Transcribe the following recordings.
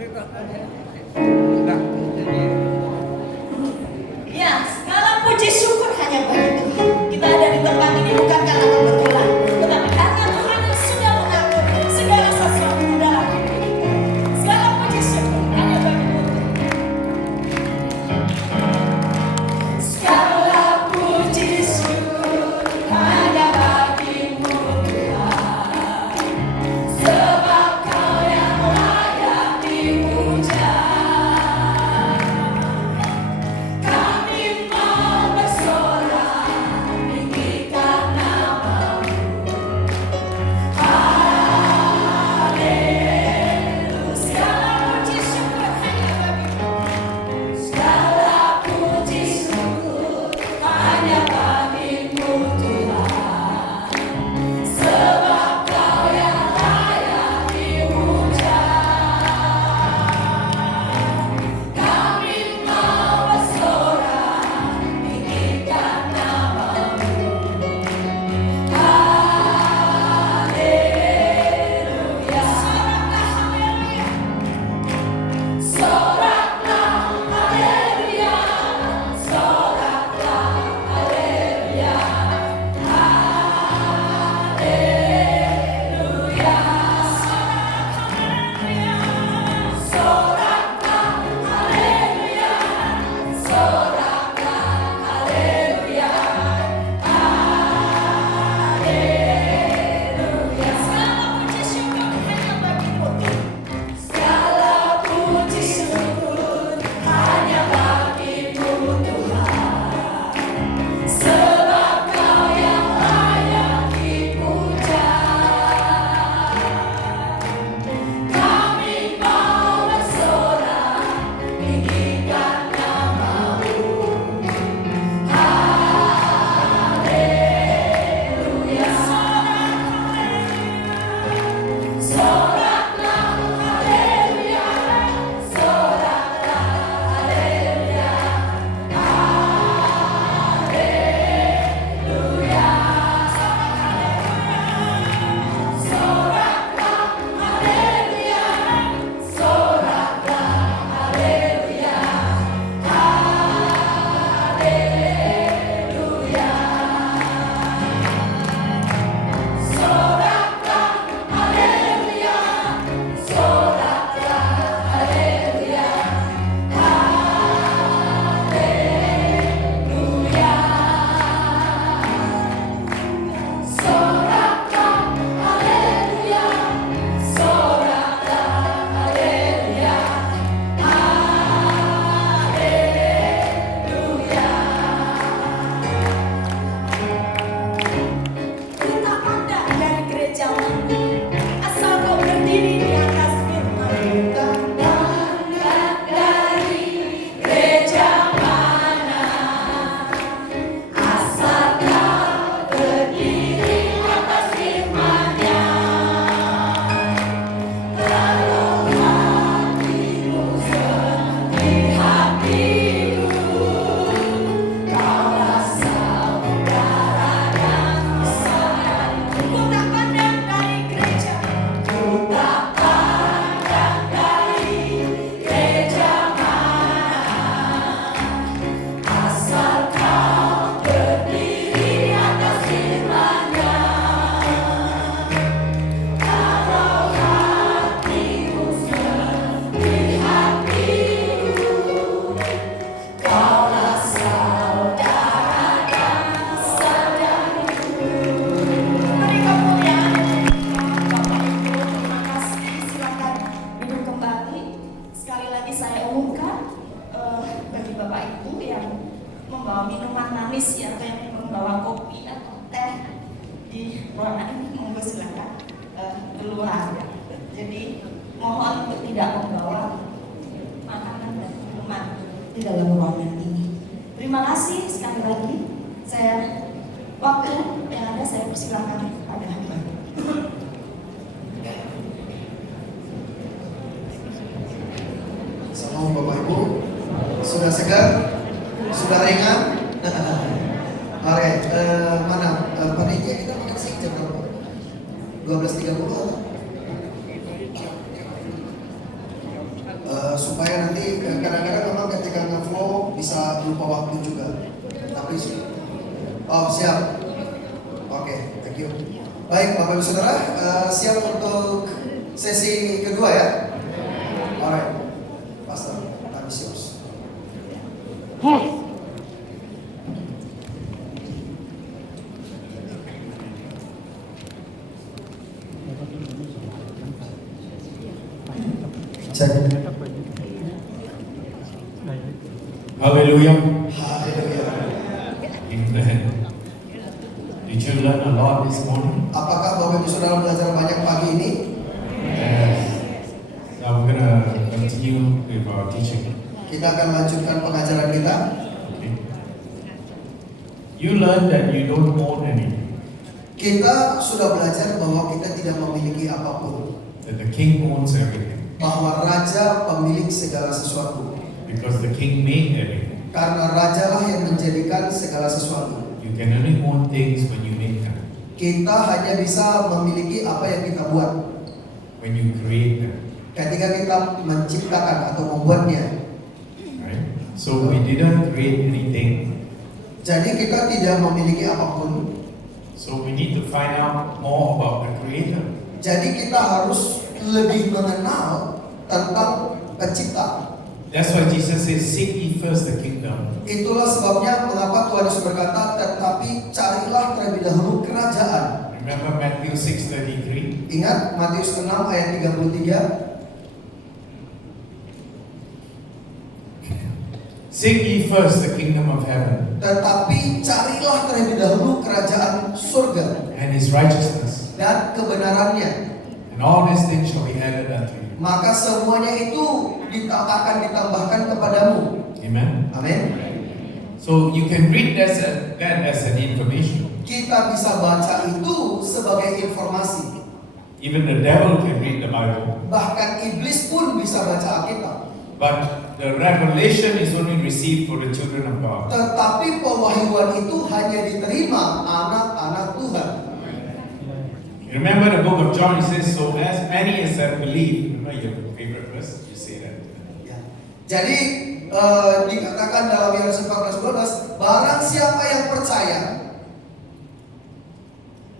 Ya, segala puji syukur hanya bagi Tuhan. Kita ada di tempat ini bukan karena kebetulan, tetapi karena Tuhan yang sudah mengatur segala sesuatu dalam hidup kita. Segala puji syukur hanya bagi Tuhan. Segala puji syukur hanya bagimu Tuhan, sebab Kau yang layak dipuja. keluar. Jadi mohon untuk tidak membawa makanan dan minuman di dalam ruangan ini. Terima kasih sekali lagi. Waktu yang ada saya persilakan kepada hamba. Salam Bapak Ibu, sudah segar, sudah ringan. Oke, mana panitia kita makan sih jam berapa? 12.30 atau? supaya nanti kadang-kadang memang ketika nge-flow bisa lupa waktu juga. Tapi siap. Oke, thank you. Baik, Bapak Ibu Saudara, siap untuk sesi kedua ya? Alright, Pastor, time is yours. Cek. Hallelujah. Haleluya. Amen. Did you learn a lot this morning? Apakah Bapak Ibu Saudara belajar banyak pagi ini? Yes. Now we're gonna continue with our teaching. Kita akan lanjutkan pengajaran kita. Okay. You learned that you don't own anything. Kita sudah belajar bahwa kita tidak memiliki apapun. That the king owns everything. Bahwa raja pemilik segala sesuatu. Because the king made everything. Karena rajalah yang menjadikan segala sesuatu. You can only own things when you make them. Kita hanya bisa memiliki apa yang kita buat. When you create them. Ketika kita menciptakan atau membuatnya. Right? So we didn't create anything. Jadi kita tidak memiliki apapun. So we need to find out more about the creator. Jadi kita harus lebih mengenal tentang pencipta. That's why Jesus says, seek ye first the kingdom. Itulah sebabnya mengapa Tuhan Yesus berkata, tetapi carilah terlebih dahulu kerajaan. Remember Matthew 6:33? Ingat Matius 6 ayat 33. Seek ye first the kingdom of heaven Tetapi carilah terlebih dahulu kerajaan surga and his righteousness, dan kebenarannya. and all these things shall be added unto you. Maka semuanya itu akan ditambahkan kepadamu. Amen. Amin. So you can read that as an information. Kita bisa baca itu sebagai informasi. Even the devil can read the Bible. Bahkan iblis pun bisa baca Alkitab. But the revelation is only received for the children of God. Tetapi pewahyuan itu hanya diterima anak-anak Tuhan. Remember the book of John, it says, so as many as have believed. Remember your favorite verse? You say that. Ya. Jadi dikatakan dalam Yohanes 14:12, barang siapa yang percaya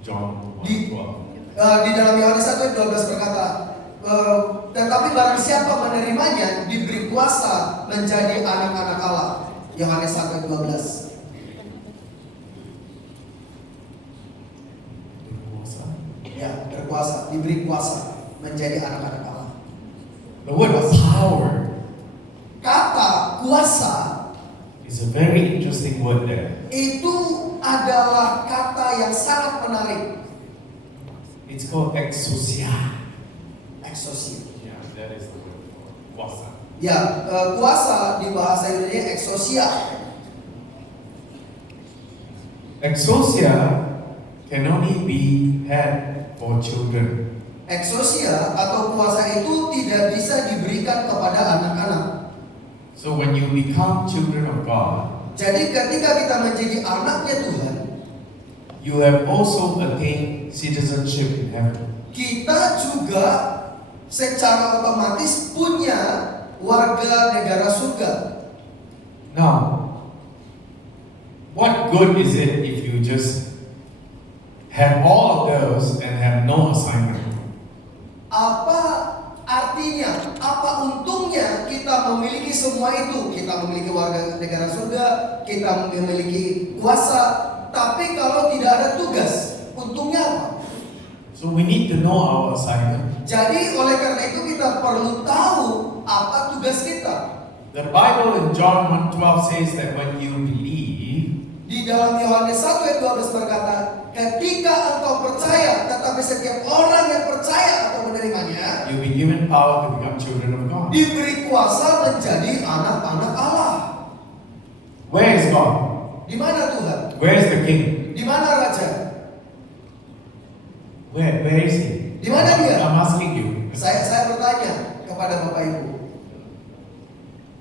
John Di- 1:12. di dalam Yohanes 1:12 berkata, tetapi barang siapa menerimanya diberi kuasa menjadi anak-anak Allah. Yohanes 1:12. Ya, berkuasa, diberi kuasa menjadi anak-anak Allah. The word power Kata kuasa is a very interesting word there. itu adalah kata yang sangat menarik. It's called exousia. Exousia. Yeah, that is the word for kuasa. Ya, kuasa di bahasa Indonesia exousia. Exousia can only be had for children. Exousia atau kuasa itu tidak bisa diberikan kepada anak-anak. So when you become children of God, Jadi ketika kita menjadi anaknya Tuhan, you have also attained citizenship in heaven. kita juga secara otomatis punya warga negara surga. Now, what good is it if you just have all of those and have no assignment? Apa artinya? Apa untungnya kita memiliki semua itu? Kita memiliki warga negara surga, kita memiliki kuasa, tapi kalau tidak ada tugas, untungnya apa? So we need to know our assignment. Jadi oleh karena itu kita perlu tahu apa tugas kita. The Bible in John 1:12 says that when you believe, Di dalam Yohanes 1 ayat 12 berkata, ketika engkau percaya, tetapi setiap orang yang percaya atau menerimanya, you'll be given power to become children of God. diberi kuasa menjadi anak-anak Allah. Where is God? Di mana Tuhan? Where is the King? Di mana Raja? Where is He? Di mana dia? I'm asking you. Saya bertanya kepada Bapak Ibu.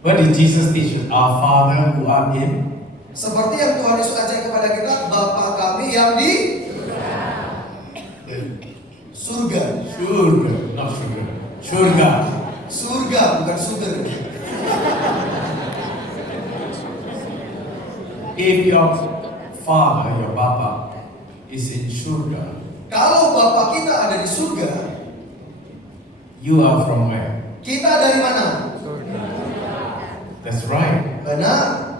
What did Jesus teach us? Our Father who art in? Seperti yang Tuhan Yesus ajar kepada kita, Bapa kami yang di surga. Surga, not sugar. Surga. Surga. surga, bukan sugar. If your father, your Bapa, is in surga, Kalau Bapak kita ada di surga, you are from where? kita dari mana? That's right. Benar.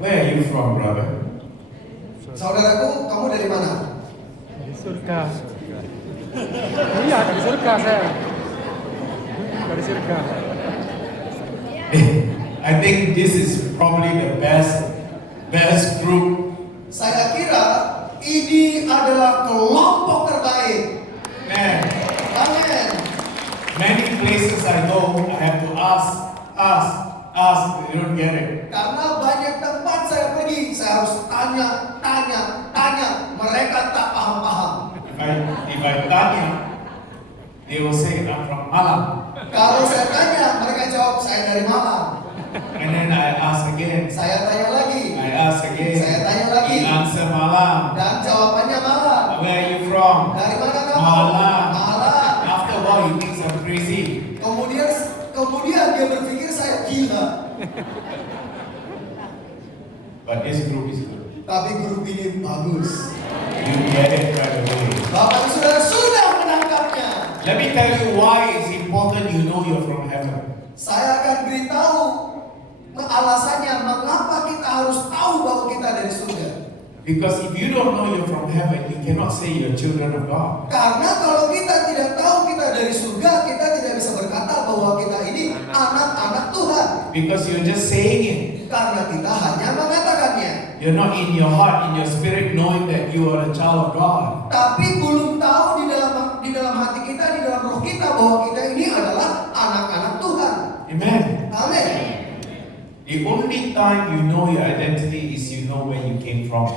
Where are you from, brother? Saudaraku, kamu dari mana? Dari surga. Iya, dari surga saya. Dari surga. I think this is probably the best group. Saya kira ini adalah kelompok terbaik. Man, Amin. many places I go, I have to ask. They don't get it. Karena banyak tempat saya pergi, saya harus tanya. Mereka tak paham-paham. If I tanya, they will say I'm from Malang. Kalau saya tanya, mereka jawab saya dari Malang. And then I ask again. Saya tanya lagi. I ask again. Saya tanya lagi. He answer Malang. Dan jawabannya Malang. Where are you from? Dari mana kamu? Malang. Malang. After a while, he thinks I'm crazy. Kemudian dia berpikir saya gila. But this group is good. Tapi grup ini bagus. You get it right away. Bapak dan Saudara sudah menangkapnya. Let me tell you why it's important you know you're from heaven. Saya akan beritahu alasannya mengapa kita harus tahu bahwa kita dari surga. Because if you don't know you're from heaven, you cannot say you're children of God. Karena kalau kita tidak tahu kita dari surga, kita tidak bisa berkata bahwa kita ini anak-anak Tuhan. Because you're just saying it. Karena kita hanya mengatakannya. You're not in your heart, in your spirit, knowing that you are a child of God. Tapi belum tahu di dalam hati kita, di dalam roh kita bahwa kita ini adalah anak-anak Tuhan. Amen. Amin. The only time you know your identity is you know where you came from.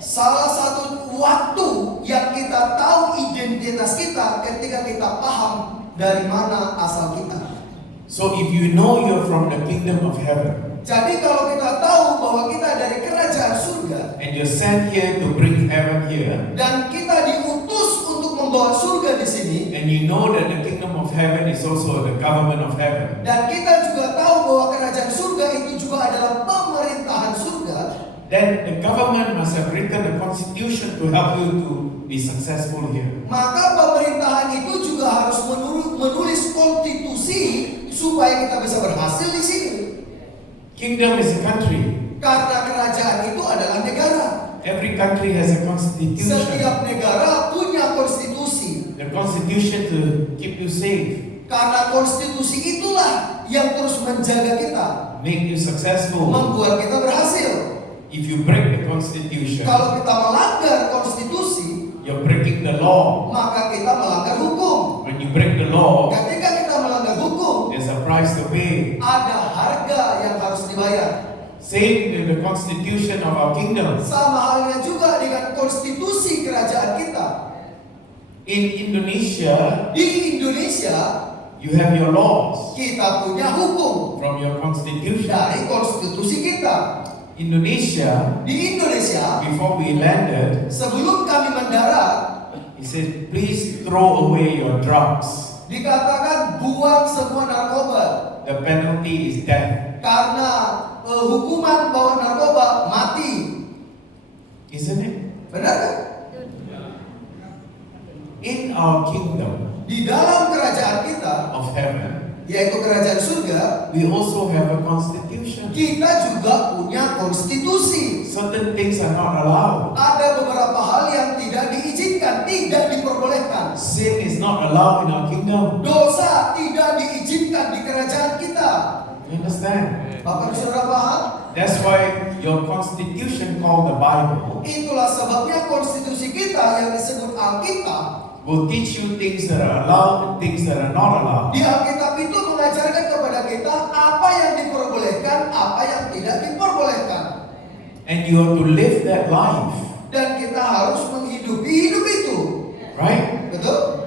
Salah satu waktu yang kita tahu identitas kita ketika kita paham dari mana asal kita. So if you know you're from the kingdom of heaven, Jadi kalau kita tahu bahwa kita dari kerajaan surga and you're sent here to bring heaven here, dan kita diutus untuk membawa surga di sini, and you know that the kingdom of heaven is also the government of heaven, dan kita juga tahu bahwa kerajaan surga itu juga adalah pemerintahan surga, then the government must have written a constitution to help you to be successful here. maka pemerintahan itu juga harus menulis konstitusi supaya kita bisa berhasil di sini. Kingdom is a country. Karena kerajaan itu adalah negara. Every country has a constitution. Setiap negara punya konstitusi. The constitution to keep you safe, Karena konstitusi itulah yang terus menjaga kita, make you successful. membuat kita berhasil. If you break the constitution, Kalau kita melanggar konstitusi, you're breaking the law. maka kita melanggar hukum. When you break the law, Ketika kita melanggar hukum, there's a price to pay. ada harga yang harus dibayar. Same with the constitution of our kingdom. Sama halnya juga dengan konstitusi kerajaan kita. In Indonesia, Di Indonesia, you have your laws kita punya hukum from your constitution. dari konstitusi kita. Indonesia, Di Indonesia, before we landed, sebelum kami mendarat, he said, please throw away your drugs. dikatakan buang semua narkoba The penalty is death. karena hukuman bawa narkoba mati. Isn't it? Benar kan? In our kingdom Di dalam kerajaan kita, of heaven, yaitu kerajaan surga, we also have a constitution. kita juga punya konstitusi. Certain things are not allowed. Ada beberapa hal yang tidak diizinkan, tidak diperbolehkan. Sin is not allowed in our kingdom. Dosa tidak diizinkan di kerajaan kita. You understand? Bapak dan Saudara paham? That's why your constitution called the Bible Itulah sebabnya konstitusi kita yang disebut Alkitab. will teach you things that are allowed and things that are not allowed. Di Alkitab itu mengajarkan kepada kita apa yang diperbolehkan, apa yang tidak diperbolehkan. And you have to live that life, Dan kita harus menghidupi hidup itu. right? Betul?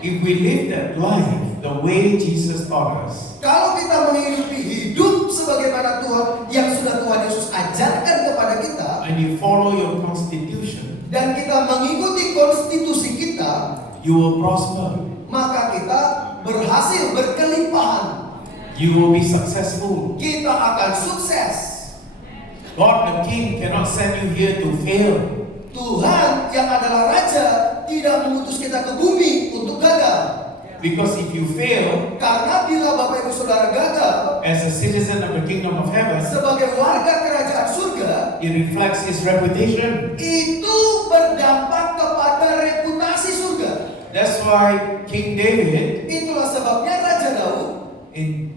If we live that life the way Jesus taught us, Kalau kita menghidupi hidup sebagaimana Tuhan yang sudah Tuhan Yesus ajarkan kepada kita, and you follow your constitution, dan kita mengikuti konstitusi kita, you will prosper. maka kita berhasil berkelimpahan. You will be successful. Kita akan sukses. God the King cannot send you here to fail. Tuhan yang adalah Raja tidak mengutus kita ke bumi untuk gagal. Because if you fail Karena bila Bapak Ibu Saudara gagal as a citizen of the kingdom of heaven, sebagai warga kerajaan surga, it reflects his reputation. itu berdampak kepada reputasi surga. That's why King David Itulah sebabnya Raja Daud in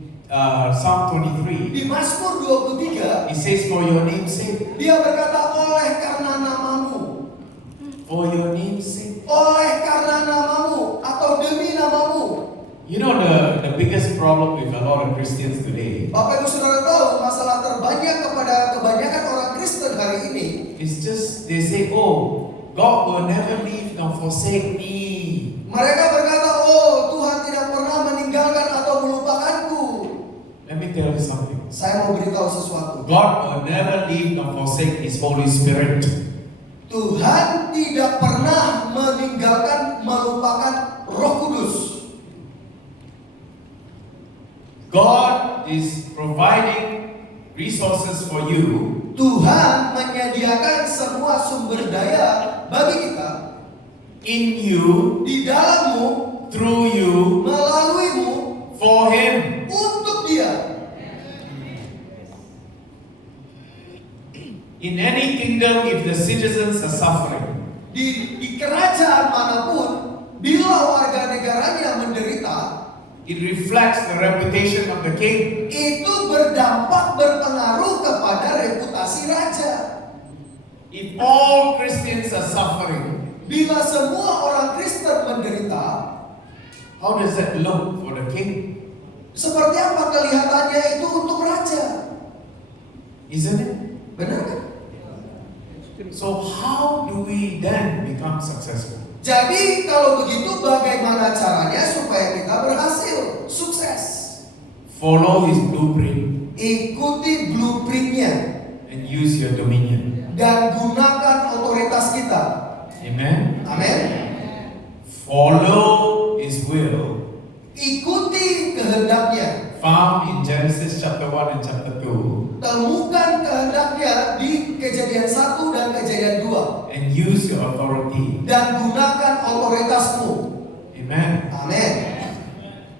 Psalm 23, di Mazmur 23 he says, for your name's sake, dia berkata oleh karena namamu, for your name's sake. oleh karena namamu atau demi namamu. You know the biggest problem with a lot of Christians today Bapak Ibu Saudara tahu masalah terbanyak kepada kebanyakan orang Kristen hari ini, is just they say, oh, God will never leave nor forsake me. mereka berkata, oh Tuhan tidak pernah meninggalkan atau melupakanku. Let me tell you something. Saya mau beritahu sesuatu. God will never leave nor forsake his Holy Spirit. Tuhan tidak pernah meninggalkan, melupakan Roh Kudus. God is providing resources for you Tuhan menyediakan semua sumber daya bagi kita, in you, di dalammu, through you, melaluimu, for him. untuk Dia. In any kingdom, if the citizens are suffering, Di kerajaan manapun, bila warga negaranya menderita, it reflects the reputation of the king. itu berdampak, berpengaruh kepada reputasi raja. If all Christians are suffering, Bila semua orang Kristen menderita, how does that look for the king? seperti apa kelihatannya itu untuk raja? Isn't it? Benar kan? So how do we then become successful? Jadi kalau begitu bagaimana caranya supaya kita berhasil, sukses? Follow his blueprint Ikuti blueprintnya and use your dominion. dan gunakan otoritas kita. Amen. Amin. Follow his will, Ikuti kehendaknya. found in Genesis chapter 1 and chapter 2, Temukan kehendaknya di Kejadian 1 dan Kejadian 2 and use your authority. dan gunakan otoritasmu. Amen. Amin.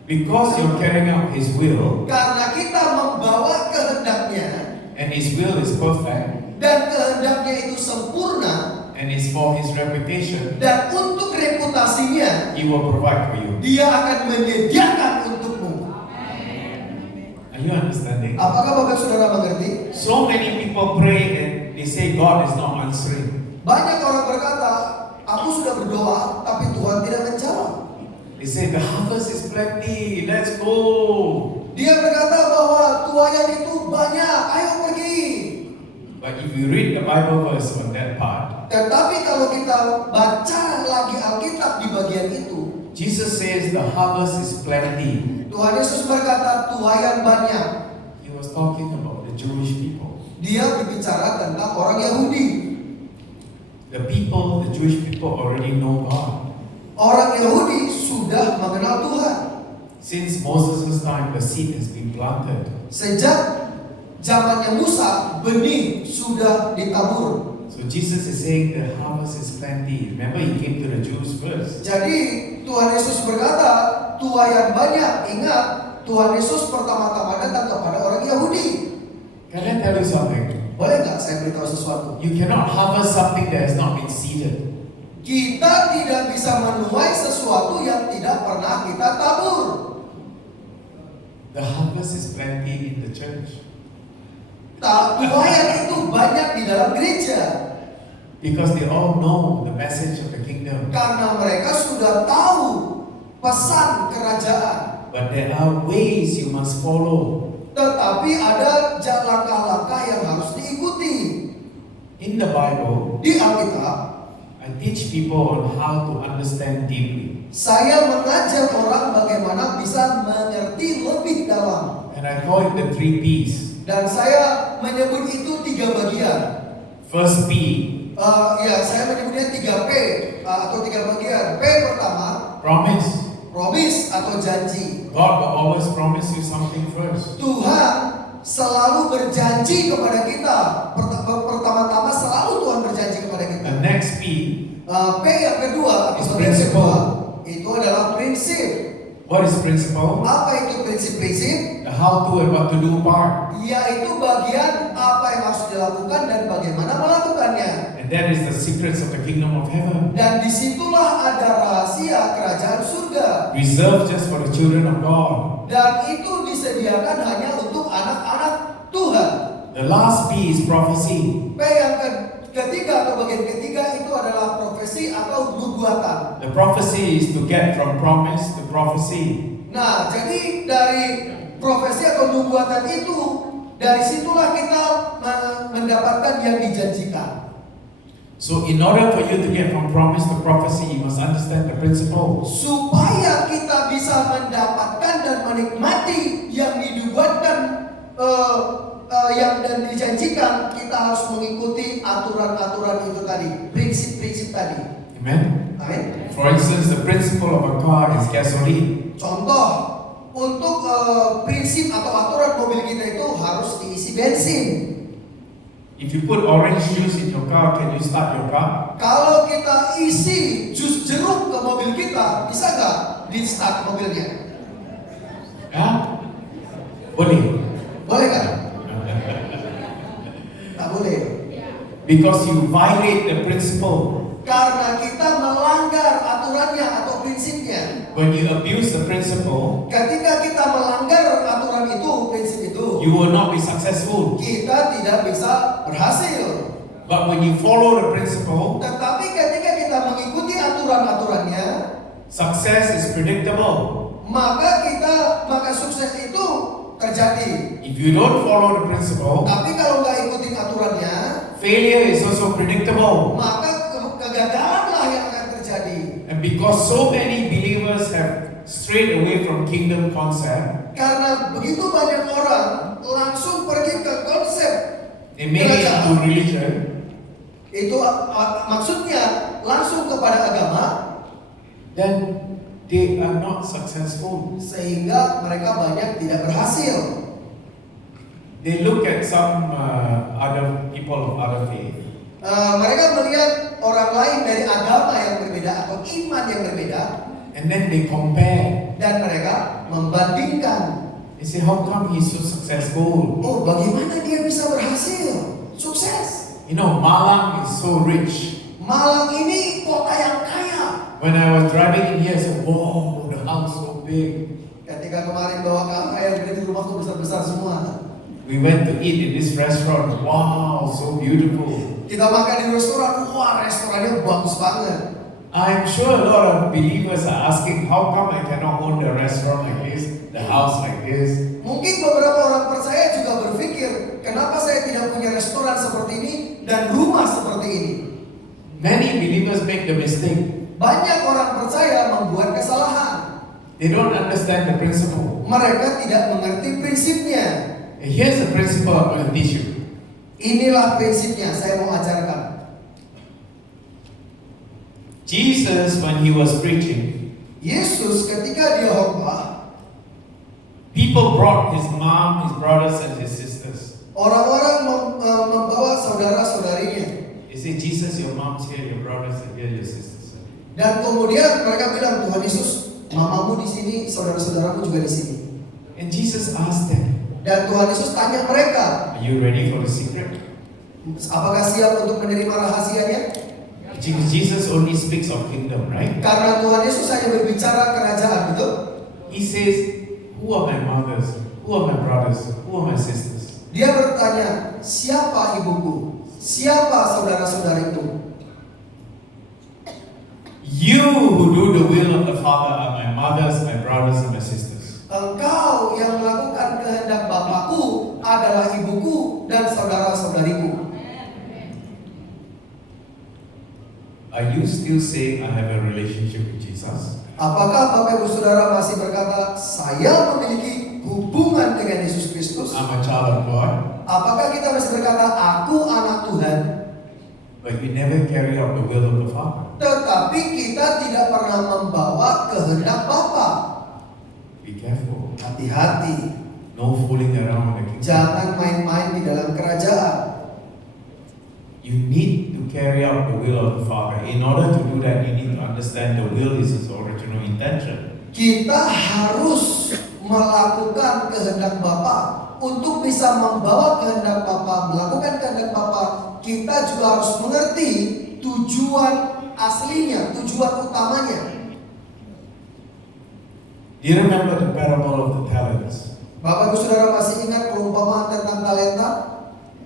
Because you're carrying out his will, Karena kita membawa kehendaknya and his will is perfect, dan kehendaknya itu sempurna and is for his reputation, dan untuk reputasinya he will provide for you. Dia akan menyediakan untukmu. Are you understanding? Apakah Bapak Saudara mengerti? So many people pray and they say God is not answering. Banyak orang berkata, aku sudah berdoa tapi Tuhan tidak menjawab. They say the harvest is plenty, let's go. Dia berkata bahwa tuayan itu banyak, ayo pergi. But if you read the Bible verse on that part, Tetapi kalau kita baca lagi Alkitab di bagian itu, Jesus says the harvest is plenty. Tuhan Yesus berkata tuayan banyak. He was talking about the Jewish people. Dia berbicara tentang orang Yahudi. The people, the Jewish people already know God. Orang Yahudi sudah mengenal Tuhan. Since Moses' time, the seed has been planted. Sejak zamannya Musa, benih sudah ditabur. So Jesus is saying the harvest is plenty. Remember, he came to the Jews first. Jadi Tuhan Yesus berkata, tuayan banyak. Ingat, Tuhan Yesus pertama-tama datang kepada orang Yahudi. Can I tell you something? Boleh nggak saya beritahu sesuatu? You cannot harvest something that has not been seeded. Kita tidak bisa menuai sesuatu yang tidak pernah kita tabur. The harvest is plenty in the church. Tuayan itu banyak di dalam gereja. Because they all know the message of the kingdom. Karena mereka sudah tahu pesan kerajaan. But there are ways you must follow. Tetapi ada langkah-langkah yang harus diikuti. In the Bible, Di Alkitab, I teach people on how to understand deeply. saya mengajar orang bagaimana bisa mengerti lebih dalam. And I call it the 3 P's. Dan saya menyebut itu 3 bagian. First P, Ya, saya menyebutnya 3P atau 3 bagian. P pertama, Promise. Promise atau janji. God will always promise you something first. Tuhan selalu berjanji kepada kita. Pertama-tama selalu Tuhan berjanji kepada kita. The next P P yang kedua is atau yang kedua principle. itu adalah prinsip. What is principle? Apa itu prinsip-prinsip? The how to and what to do part. Yaitu bagian apa yang harus dilakukan dan bagaimana melakukannya. And that is the secrets of the kingdom of heaven. Dan disitulah ada rahasia kerajaan surga. Reserved just for the children of God. Dan itu disediakan hanya untuk anak-anak Tuhan. The last P is prophecy. P yang ketiga atau bagian ketiga itu adalah profesi atau nubuatan. The prophecy is to get from promise to prophecy. Nah, jadi dari profesi atau nubuatan itu, dari situlah kita mendapatkan yang dijanjikan. So in order for you to get from promise to prophecy, you must understand the principle. Supaya kita bisa mendapatkan dan menikmati yang dinubuatkan yang dan dijanjikan, kita harus mengikuti aturan-aturan itu tadi, prinsip-prinsip tadi. Amen. Amin. For instance, the principle of a car is gasoline. Contoh untuk prinsip atau aturan mobil kita itu harus diisi bensin. If you put orange juice in your car, can you start your car? Kalau kita isi jus jeruk ke mobil kita, bisa nggak di start mobilnya? Huh? Boleh. Boleh kan? Tak boleh. Because you violate the principle. Karena kita melanggar aturannya atau prinsipnya. When you abuse the principle, Ketika kita melanggar aturan itu, prinsip itu, you will not be successful. kita tidak bisa berhasil. But when you follow the principle, Tetapi ketika kita mengikuti aturan-aturannya, success is predictable. maka sukses itu terjadi. If you don't follow the principle, Tapi kalau nggak ikutin aturannya, failure is also predictable. maka kegagalanlah yang akan terjadi. And because so many believers have strayed away from kingdom concept, Karena begitu banyak orang langsung pergi ke konsep they made it into religion, itu, maksudnya langsung kepada agama, then they are not successful. sehingga mereka banyak tidak berhasil. They look at some other people of other faith, Mereka melihat orang lain dari agama yang berbeda atau iman yang berbeda, and then they compare. dan mereka membandingkan. They say, how come he's so successful? Oh, bagaimana dia bisa berhasil, sukses? You know, Malang is so rich. Malang ini kota yang kaya. When I was driving in here, I said, wow, the house so big. Ketika kemarin bawa kakak yang berada di rumah tuh besar-besar semua. We went to eat in this restaurant. Wow, so beautiful. Kita makan di restoran, wah restorannya bagus banget. I'm sure a lot of believers are asking, how come I cannot own the restaurant like this, the house like this? Mungkin beberapa orang percaya juga berpikir, kenapa saya tidak punya restoran seperti ini dan rumah seperti ini? Many believers make the mistake. Banyak orang percaya membuat kesalahan. They don't understand the principle. Mereka tidak mengerti prinsipnya. And here's the principle I'm going to teach you. Inilah prinsipnya, saya mau ajarkan. Jesus, when he was preaching, Yesus ketika dia khotbah, people brought his mom, his brothers, and his sisters. orang-orang membawa saudara-saudarinya. They say, Jesus, your mom's here, your brothers are here, your sisters are here. Dan kemudian mereka bilang, Tuhan Yesus, mamamu di sini, saudara-saudaramu juga di sini. And Jesus asked them, Dan Tuhan Yesus tanya mereka, are you ready for the secret? apakah siap untuk menerima rahasianya? Jesus only speaks of kingdom, right? Karena Tuhan Yesus hanya berbicara kerajaan, betul? He says, who are my mothers? Who are my brothers? Who are my sisters? Dia bertanya, siapa ibuku? Siapa saudara-saudariku? You who do the will of the Father are my mothers, my brothers, and my sisters. Engkau yang melakukan kehendak Bapakku adalah ibuku dan saudara-saudariku. Are you still saying I have a relationship with Jesus? Apakah Bapak Ibu Saudara masih berkata, saya memiliki hubungan dengan Yesus Kristus? I'm a child of God, Apakah kita masih berkata, aku anak Tuhan? but you never carry out the will of the Father. Tetapi kita tidak pernah membawa hati-hati. No fooling around in the kingdom. Jangan main-main di dalam kerajaan. You need to carry out the will of the Father. In order to do that, you need to understand the will is His original intention. Kita harus melakukan kehendak Bapa. Untuk bisa membawa kehendak Bapa, melakukan kehendak Bapa, kita juga harus mengerti tujuan aslinya, tujuan utamanya. Do you remember the parable of the talents? Bapak Ibu Saudara masih ingat perumpamaan tentang talenta?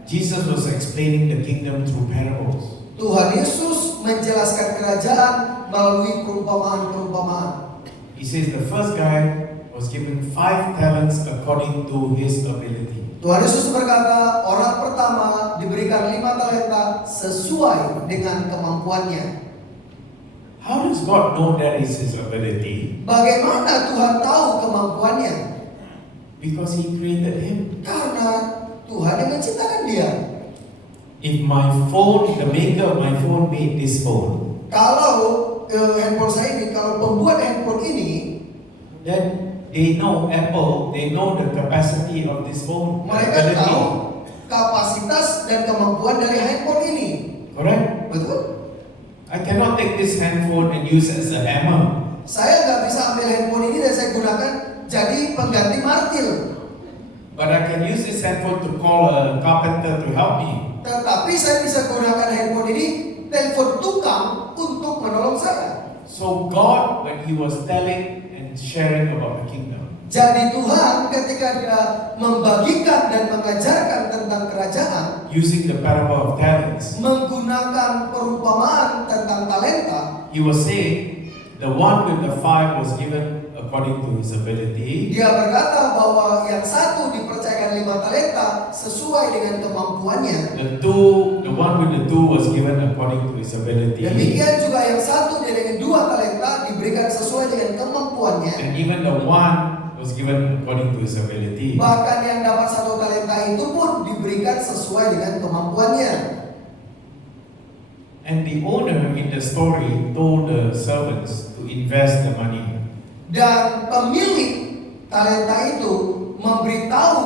Jesus was explaining the kingdom through parables. Tuhan Yesus menjelaskan kerajaan melalui perumpamaan-perumpamaan. He says the first guy was given 5 talents according to his ability. Tuhan Yesus berkata, orang pertama diberikan 5 talenta sesuai dengan kemampuannya. How does God know that is his ability? Bagaimana Tuhan tahu kemampuannya? Because He created him. Karena Tuhan yang menciptakan dia. If my phone, the maker of my phone made this phone, Kalau handphone saya ini, kalau pembuat handphone ini, then they know Apple, they know the capacity of this phone. mereka tahu kapasitas dan kemampuan dari handphone ini. Correct? Betul? I cannot take this handphone and use it as a hammer. Saya nggak bisa ambil handphone ini dan saya gunakan jadi pengganti martil. But I can use this handphone to call a carpenter to help me. Tetapi saya bisa gunakan handphone ini telepon tukang untuk menolong saya. So God, when He was telling and sharing about the kingdom, Jadi Tuhan ketika dia membagikan dan mengajarkan tentang kerajaan, using the parable of talents, menggunakan perumpamaan tentang talenta, He was saying the one with the 5 was given according to his ability. dia berkata bahwa yang satu dipercayakan 5 talenta sesuai dengan kemampuannya. The one with the 2 was given according to his ability. Demikian juga yang satu dengan 2 talenta diberikan sesuai dengan kemampuannya. And even the one was given according to his ability. Bahkan yang dapat 1 talenta itu pun diberikan sesuai dengan kemampuannya. And the owner in the story told the servants to invest the money. Dan pemilik talenta itu memberitahu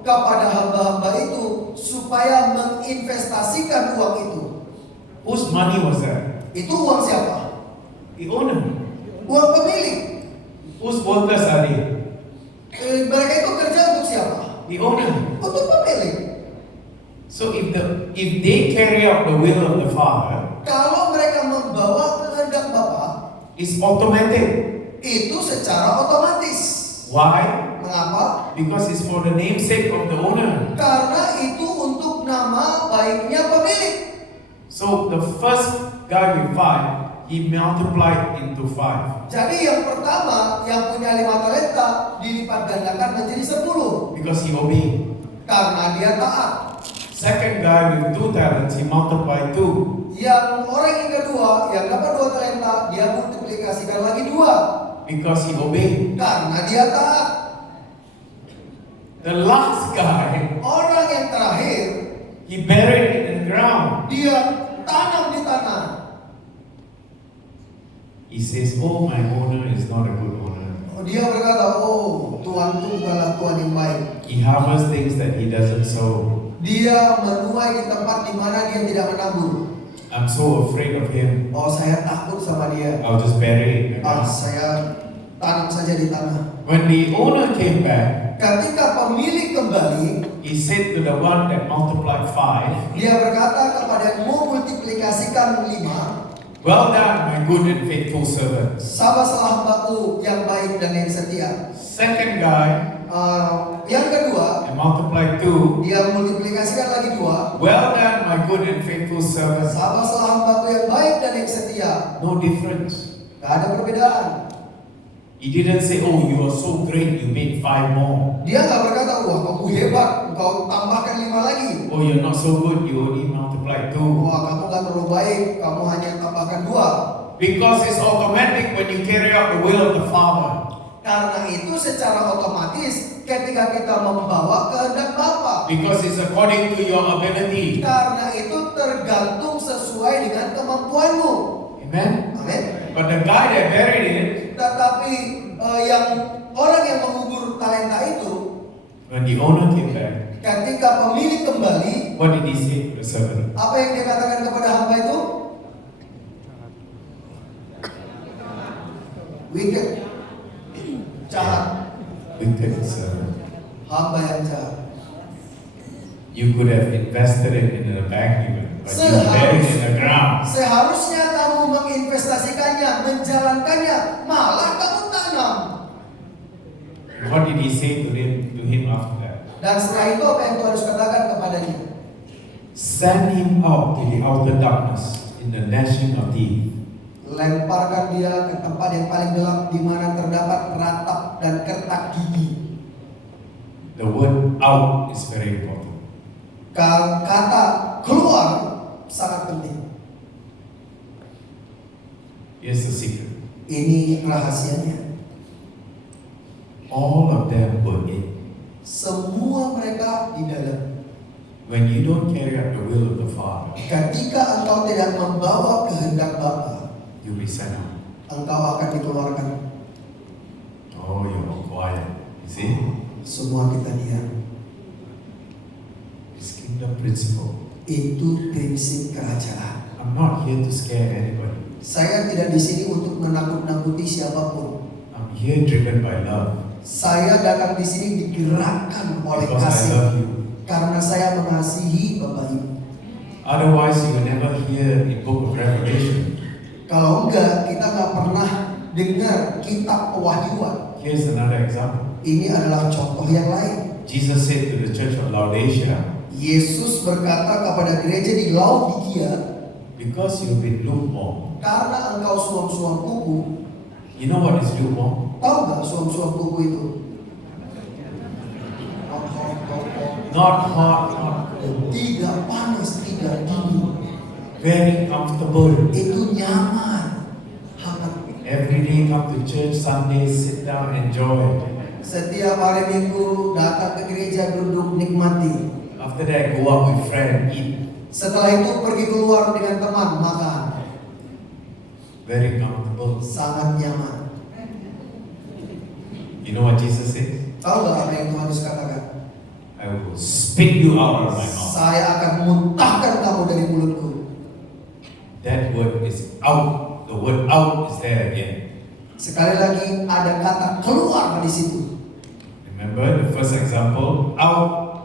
kepada hamba-hamba itu supaya menginvestasikan uang itu. Whose money was that? Itu uang siapa? The owner. Uang pemilik. Whose workers are they? Mereka itu kerja untuk siapa? The owner. Untuk pemilik. So if they carry out the will of the Father, Kalau mereka membawa kehendak Bapa, it's automatic. itu secara otomatis. Why? Mengapa? Because it's for the namesake of the owner. Karena itu untuk nama baiknya pemilik. So the first guy with 5, he multiplied into 5 Jadi yang pertama yang punya 5 talenta dilipat gandakan menjadi 10 because he obeyed. karena dia taat. Second guy with 2 talents, he multiplied 2 Yang orang yang kedua yang dapat 2 talenta dia multiplikasikan lagi 2 because he obeyed. karena dia taat. The last guy, Orang yang terakhir he buried it in the ground. dia tanam di tanah. He says, "Oh, my owner is not a good owner. Dia berkata, oh Tuanku bukanlah Tuhan yang baik. He harvests things that he doesn't sow. Dia menuai di tempat di mana dia tidak menabur. I'm so afraid of him. Oh saya takut sama dia. I'll just bury it in the ground." Saya tanam saja di tanah. When the owner came back, Ketika pemilik kembali, he said to the one that multiplied 5, dia berkata kepada yang mau multiplikasikan 5, "Well done, my good and faithful servant." sahabat hambaku yang baik dan yang setia. Second guy, Yang kedua, and multiplied 2, dia multiplikasikan lagi 2, "Well done, my good and faithful servant." sahabat hambaku yang baik dan yang setia. No difference. Gak ada perbedaan. He didn't say, "Oh, you are so great, you made 5 more." Dia nggak berkata, wah kamu hebat, kau tambahkan 5 lagi. "Oh, you're not so good, you only multiplied 2." Wah kamu nggak terlalu baik, kamu hanya tambahkan 2. Because it's automatic when you carry out the will of the Father. Karena itu secara otomatis ketika kita membawa kehendak Bapa. Because it's according to your ability. Karena itu tergantung sesuai dengan kemampuanmu. Amen? Amin. But the guy that buried it, Tetapi yang orang yang mengubur talenta When the owner came back, Ketika pemilik kembali, what did he say to the servant? apa yang dia katakan kepada hamba itu? Wicked, jahat, Wicked servant. hamba yang jahat. You could have invested it in a bank even, but you buried it in the ground. Seharusnya kamu menginvestasikannya, menjalankannya, malah kamu tanam. What did he say to him after that? Dan setelah itu apa yang Tuhan harus katakan kepadanya? Send him out to the outer darkness in the gnashing of teeth. Lemparkan dia ke tempat yang paling gelap di mana terdapat ratap dan kertak gigi. The word out is very important. Kata keluar sangat penting. Here's the secret. Ini rahasianya. All of them were in. Semua mereka di dalam. When you don't carry out the will of the Father, Ketika engkau tidak membawa kehendak Bapa, you'll be sent out. engkau akan dikeluarkan. Oh, you're all quiet. You see? Semua kita diam. It's kingdom principle. Itu prinsip kerajaan. I'm not here to scare anybody. Saya tidak di sini untuk menakut-nakuti siapapun. I'm here driven by love. Saya datang di sini digerakkan oleh Because I kasih. love you. Karena saya mengasihi Bapak Ibu. Otherwise, you will never hear in Book of Revelation. Kalau enggak, kita nggak pernah dengar kitab pewahyuan. Here's another example. Ini adalah contoh yang lain. Jesus said to the church of Laodicea, Yesus berkata kepada gereja di Laodikia, because you've been lukewarm. karena engkau suam-suam kuku. You know what is lukewarm? Tahu nggak suam-suam kuku itu? Not hot, not cold. Tidak panas, tidak dingin. Very comfortable. Itu nyaman, hangat. Every day come to church, Sunday, sit down, enjoy. Setiap hari Minggu datang ke gereja, duduk nikmati. After that, go out with friend, eat. Setelah itu pergi keluar dengan teman, makan. Very comfortable. Sangat nyaman. You know what Jesus said? Tahu nggak apa yang Tuhan Yesus katakan? I will spit you out of my mouth. Saya akan muntahkan kamu dari mulutku. That word is out. The word out is there again. Sekali lagi ada kata keluar di situ. Remember the first example? Out.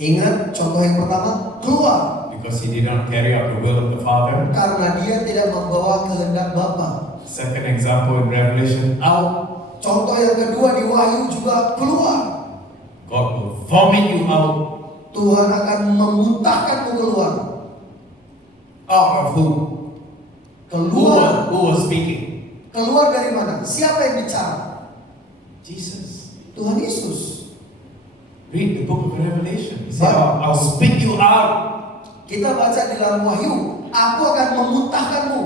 Ingat contoh yang pertama, keluar. Because he did not carry out the will of the Father. Karena dia tidak membawa kehendak Bapa. Second example in Revelation, out. Contoh yang kedua di Wahyu juga keluar. God will vomit you out. Tuhan akan memuntahkanmu keluar. Out of who? Keluar. Who was speaking? Keluar dari mana? Siapa yang bicara? Jesus. Tuhan Yesus. Read the book of Revelation. He said, I'll spit you out. Kita baca di dalam Wahyu, aku akan memuntahkanmu.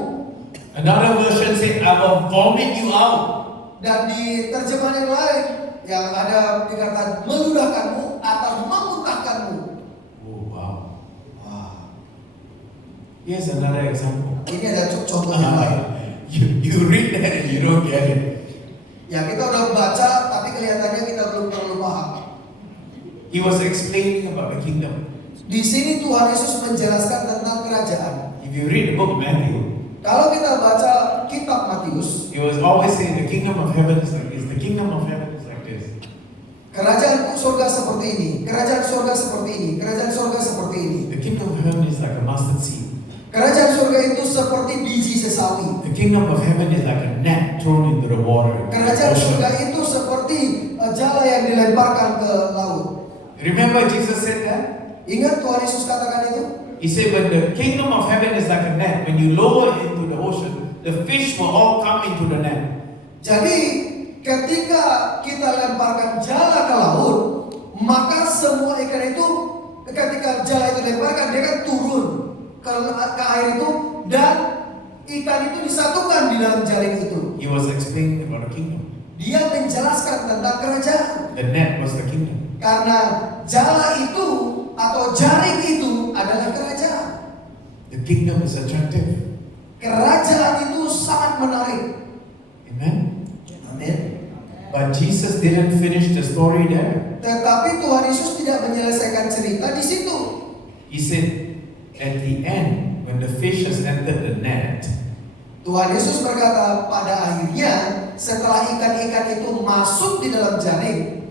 Another version said, I will vomit you out. Dan di terjemahan yang lain yang ada dikatakan meludahkanmu atau memuntahkanmu. Oh, wow. Wah, Here's another example. ini ada contoh yang lain. You read that and you don't get it. Ya kita udah baca tapi kelihatannya kita belum terlalu paham. He was explaining about the kingdom. Di sini Tuhan Yesus menjelaskan tentang kerajaan. If you read the book of Matthew, Kalau kita baca kitab Matius, he was always saying the kingdom of heaven is like this. The kingdom of heaven is like this. kerajaan surga seperti ini, kerajaan surga seperti ini, kerajaan surga seperti ini. The kingdom of heaven is like a mustard seed. Kerajaan surga itu seperti biji sesawi. The kingdom of heaven is like a net thrown into the water. Kerajaan surga itu seperti jala yang dilemparkan ke laut. Remember Jesus said that? Ingat Tuhan Yesus katakan itu? He said when the kingdom of heaven is like a net, when you lower it into the ocean, the fish will all come into the net. Jadi ketika kita lemparkan jala ke laut, maka semua ikan itu ketika jala itu lemparkan dia kan turun ke air itu dan ikan itu disatukan di dalam jaring itu. He was explaining about the kingdom. Dia menjelaskan tentang kerajaan. The net was the kingdom. Karena jala itu atau jaring itu adalah kerajaan. The kingdom is attractive. Kerajaan itu sangat menarik. Amen. Amin. But Jesus didn't finish the story there. Tetapi Tuhan Yesus tidak menyelesaikan cerita di situ. He said, at the end, when the fishes entered the net, Tuhan Yesus berkata pada akhirnya setelah ikan-ikan itu masuk di dalam jaring,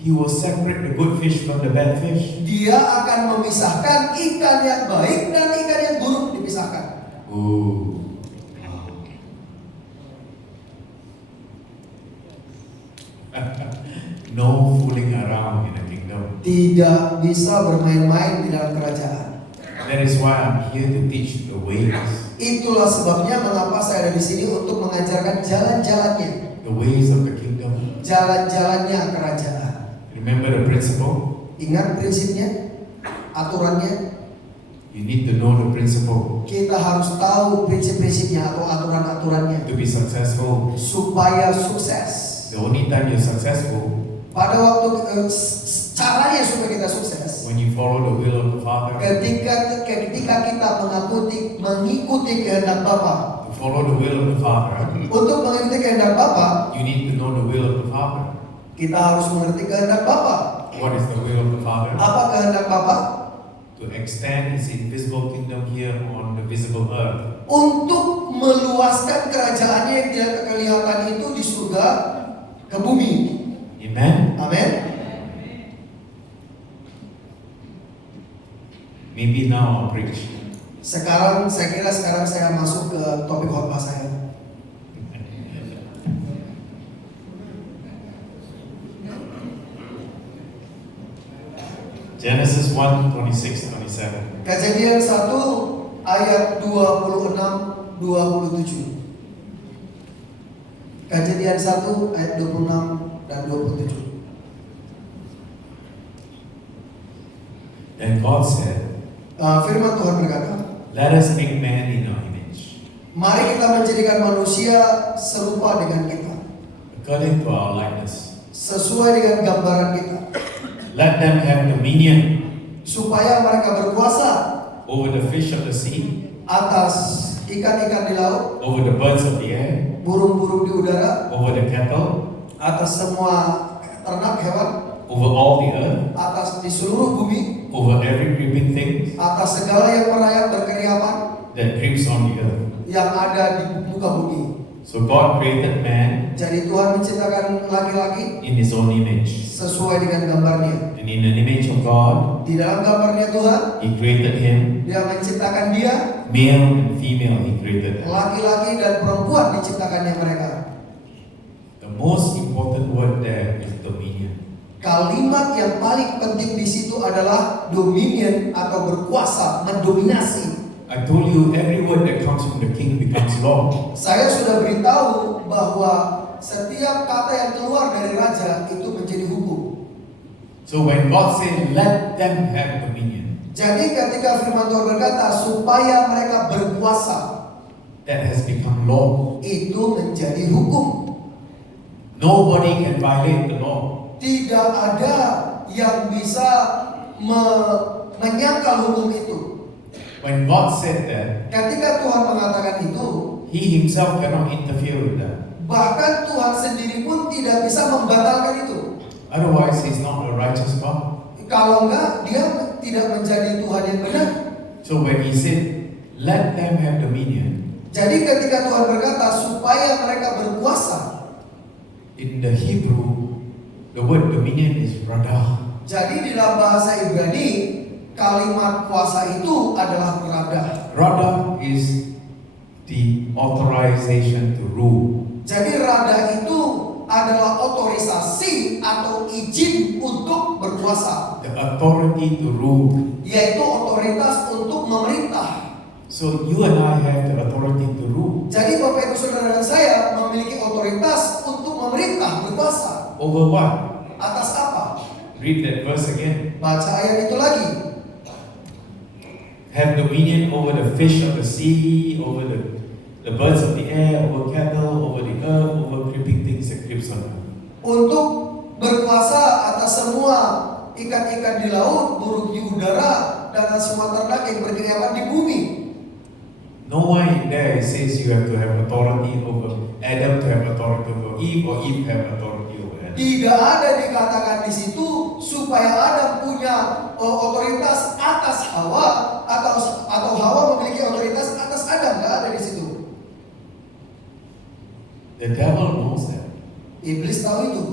He will separate the good fish from the bad fish. Dia akan memisahkan ikan yang baik dan ikan yang buruk dipisahkan. Ooh. No fooling around in the kingdom. Tidak bisa bermain-main di dalam kerajaan. That is why I'm here to teach the ways. Itulah sebabnya mengapa saya ada di sini untuk mengajarkan jalan-jalannya, The ways of the kingdom. jalan-jalannya kerajaan. Remember the principle? Ingat prinsipnya, aturannya. You need to know the principle Kita harus tahu prinsip-prinsipnya atau aturan-aturannya to be successful. supaya sukses. The only time you're successful Pada waktu caranya supaya kita sukses, when you follow the will of the Father. ketika kita mengikuti kehendak Bapa. To follow the will of the Father, Untuk mengikuti kehendak Bapa, you need to know the will of the Father. kita harus mengerti kehendak Bapa. What is the will of the Father? Apa kehendak Bapa? To extend His invisible kingdom here on the visible earth. Untuk meluaskan kerajaannya yang tidak kelihatan itu di surga ke bumi. Amen? Amin. Maybe now I'll preach. Sekarang saya masuk ke topik khotbah saya. Genesis 1:26-27. Kejadian 1 ayat 26-27. Kejadian 1 ayat 26 dan 27. Then God said, Firman Tuhan berkata, let us make man in our image, mari kita menjadikan manusia serupa dengan kita, according to our likeness. sesuai dengan gambaran kita, Let them have dominion supaya mereka berkuasa over the fish of the sea, atas ikan-ikan di laut, over the birds of the air, burung-burung di udara, over the cattle, atas semua ternak hewan, over all the earth, atas di seluruh bumi, over every creeping thing atas segala yang merayap berkeriapan that creeps on the earth. yang ada di muka bumi. So God created man Jadi Tuhan menciptakan laki-laki in His own image. sesuai dengan gambarnya. And in the image of God, Di dalam gambarnya Tuhan, He created him, Dia menciptakan dia, male and female, He created them. laki-laki dan perempuan diciptakannya mereka. The most important word there is dominion. Kalimat yang paling penting di situ adalah dominion atau berkuasa, mendominasi. I told you every word that comes from the king becomes law. Saya sudah beritahu bahwa setiap kata yang keluar dari raja itu menjadi hukum. So when God said, let them have dominion, Jadi ketika firman Tuhan berkata supaya mereka berkuasa, that has become law. itu menjadi hukum. Nobody can violate the law. Tidak ada yang bisa menyangkal hukum itu. When God said that, Ketika Tuhan mengatakan itu, He Himself cannot interfere with that. bahkan Tuhan sendiri pun tidak bisa membatalkan itu. Otherwise, He's not a righteous God. Kalau enggak, dia tidak menjadi Tuhan yang benar. So when He said, let them have dominion, Jadi ketika Tuhan berkata supaya mereka berkuasa, in the Hebrew, the word dominion is radah. jadi di dalam bahasa Ibrani kalimat kuasa itu adalah radah. Radah is the authorization to rule. Jadi radah itu adalah otorisasi atau izin untuk berkuasa, The authority to rule. yaitu otoritas untuk memerintah. So you and I have the authority to rule. Jadi Bapak Ibu Saudara dan saya memiliki otoritas untuk memerintah, berkuasa. Over what? Atas apa? Read that verse again. Baca ayat itu lagi. Have dominion over the fish of the sea, over the birds of the air, over cattle, over the earth, over creeping things that creeps on earth. Untuk berkuasa atas semua ikan-ikan di laut, burung di udara, dan semua ternak yang berkeriapan di bumi. Nowhere in there it says you have to have authority over Adam to have authority over Eve, or Eve have authority over Adam. Tidak ada dikatakan di situ supaya Adam punya otoritas atas Hawa atau Hawa memiliki otoritas atas Adam. Tidak ada di situ. The devil knows that. Iblis tahu itu.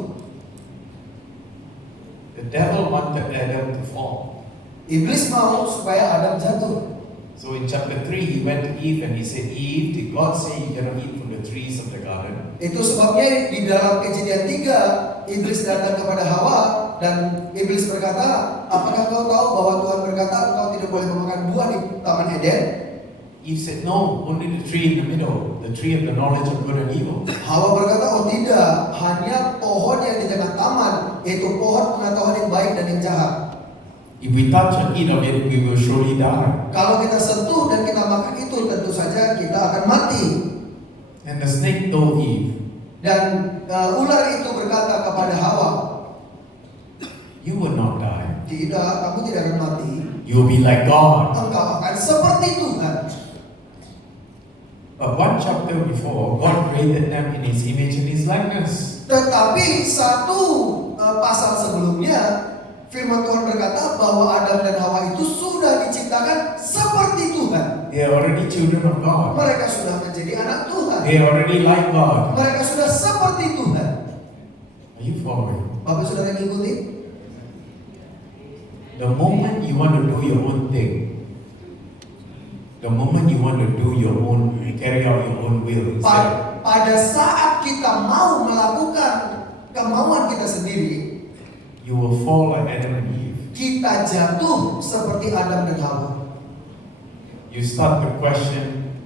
The devil wanted Adam to fall. Iblis mau supaya Adam jatuh. So in chapter 3, he went to Eve and he said, Eve, did God say you cannot eat from the trees of the garden? Itu sebabnya di dalam Kejadian 3, Iblis datang kepada Hawa dan Iblis berkata, apakah kau tahu bahwa Tuhan berkata kau tidak boleh memakan buah di Taman Eden? Eve said, no, only the tree in the middle, the tree of the knowledge of good and evil. Hawa berkata, oh tidak, hanya pohon yang di tengah taman, yaitu pohon pengetahuan yang baik dan yang jahat. If we touch and eat of it, we will surely die. Kalau kita sentuh dan kita makan itu, tentu saja kita akan mati. And the snake told Eve, Dan ular itu berkata kepada Hawa, you will not die. tidak, kamu tidak akan mati. You will be like God. Engkau akan seperti Tuhan. But one chapter before, God created them in His image and His likeness. Tetapi satu pasal sebelumnya, firman Tuhan berkata bahwa Adam dan Hawa itu sudah diciptakan seperti Tuhan. They are already children of God. Mereka sudah menjadi anak Tuhan. They are already like God. Mereka sudah seperti Tuhan. Are you following? Bapak sudah mengikuti? The moment you want to do your own thing, the moment you want to do your own, carry out your own will, Pada saat kita mau melakukan kemauan kita sendiri, you will fall like Adam and Eve. kita jatuh seperti Adam dan Hawa. You start to question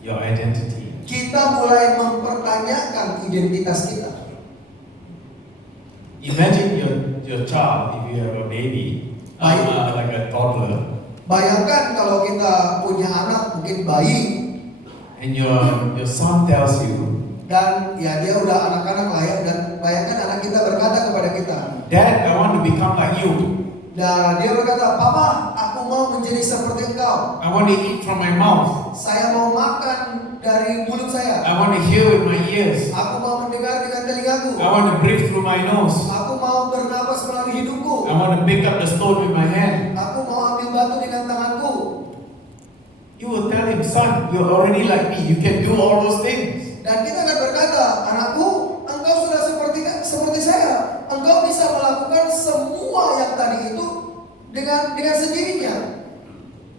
your identity. Kita mulai mempertanyakan identitas kita. Imagine your child, if you have a baby, like a toddler, Bayangkan kalau kita punya anak mungkin bayi, and your son tells you, dan ya dia udah anak-anak lah ya, dan bayangkan anak kita berkata kepada kita, Dad, I want to become like you. dan dia berkata, Papa, aku mau menjadi seperti engkau. I want to eat from my mouth. Saya mau makan dari mulut saya. I want to hear with my ears. Aku mau mendengar dengan telingaku. I want to breathe through my nose. Aku mau bernapas melalui hidungku. I want to pick up the stone with my hand. Aku mau ambil batu dengan tanganku. You will tell him, son, you're already like me. You can do all those things. Dan kita akan berkata, anakku, engkau sudah seperti saya. Engkau bisa melakukan semua yang tadi itu dengan sendirinya.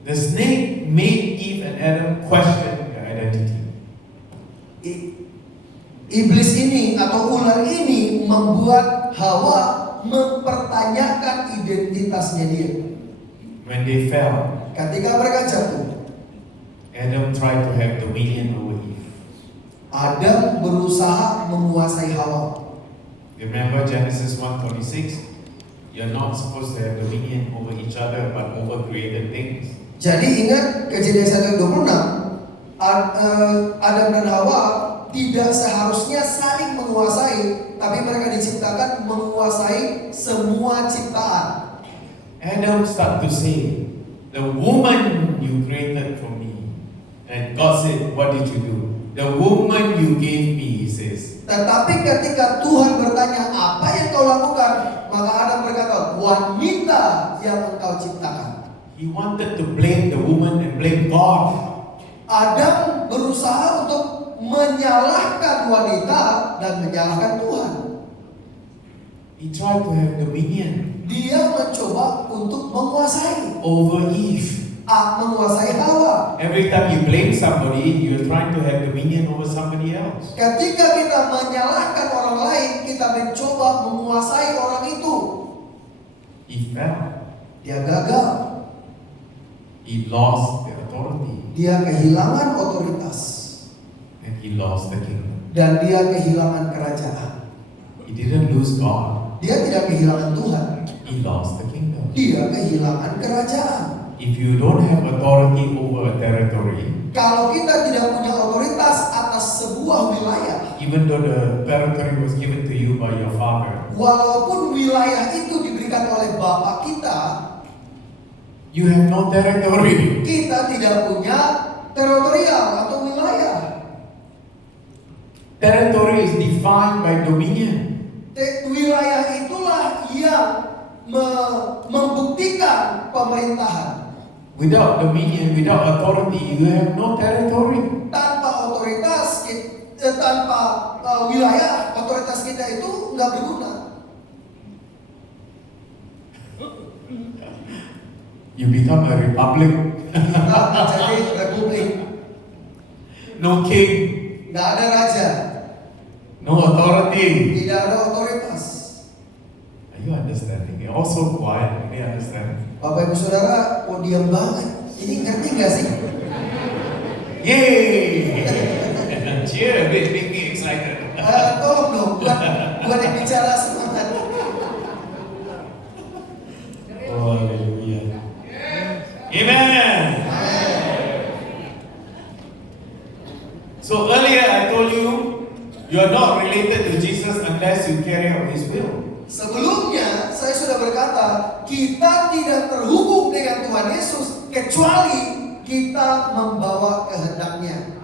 The snake made Eve and Adam question their identity. Iblis ini atau ular ini membuat Hawa mempertanyakan identitasnya dia. When they fell, Ketika mereka jatuh, Adam tried to have dominion over Eve. Adam berusaha menguasai Hawa. Remember Genesis 1:26? You're not supposed to have dominion over each other, but over created things. Jadi ingat Kejadian 1:26, Adam dan Hawa tidak seharusnya saling menguasai, tapi mereka diciptakan menguasai semua ciptaan. Adam started to say, the woman you created for me. And God said, what did you do? The woman you gave me, he says. Tetapi ketika Tuhan bertanya, apa yang kau lakukan? Maka Adam berkata, wanita yang engkau ciptakan. He wanted to blame the woman and blame God. Adam berusaha untuk menyalahkan wanita dan menyalahkan Tuhan. He tried to have dominion Dia mencoba untuk menguasai, over Eve. menguasai Hawa. Every time you blame somebody, you're trying to have dominion over somebody else. Ketika kita menyalahkan orang lain, kita mencoba menguasai orang itu. He fell. Dia gagal. He lost the authority. Dia kehilangan otoritas. And he lost the kingdom. Dan dia kehilangan kerajaan. He didn't lose God. Dia tidak kehilangan Tuhan. He lost the kingdom. Dia kehilangan kerajaan. If you don't have authority over a territory, Kalau kita tidak punya otoritas atas sebuah wilayah, even though the territory was given to you by your father, walaupun wilayah itu diberikan oleh bapak kita, you have no territory. kita tidak punya teritorial atau wilayah. Territory is defined by dominion. Wilayah itulah yang membuktikan pemerintahan. Without dominion, without authority, you have no territory. Tanpa otoritas, tanpa wilayah, otoritas kita itu nggak berguna. You become a republic. Kita menjadi republik, No king, nggak ada raja, no authority. tidak ada otoritas. Are you understanding? You're also quiet. Can you understand? Bapak Ibu Saudara, kok diam banget? Ini ngerti nggak sih? Yay! Cheer, make me excited. Tolong dong, buat yang bicara semangat. Oh, hallelujah. Amen. So earlier I told you, you are not related to Jesus unless you carry out His will. Sebelumnya saya sudah berkata, kita tidak terhubung dengan Tuhan Yesus kecuali kita membawa kehendaknya.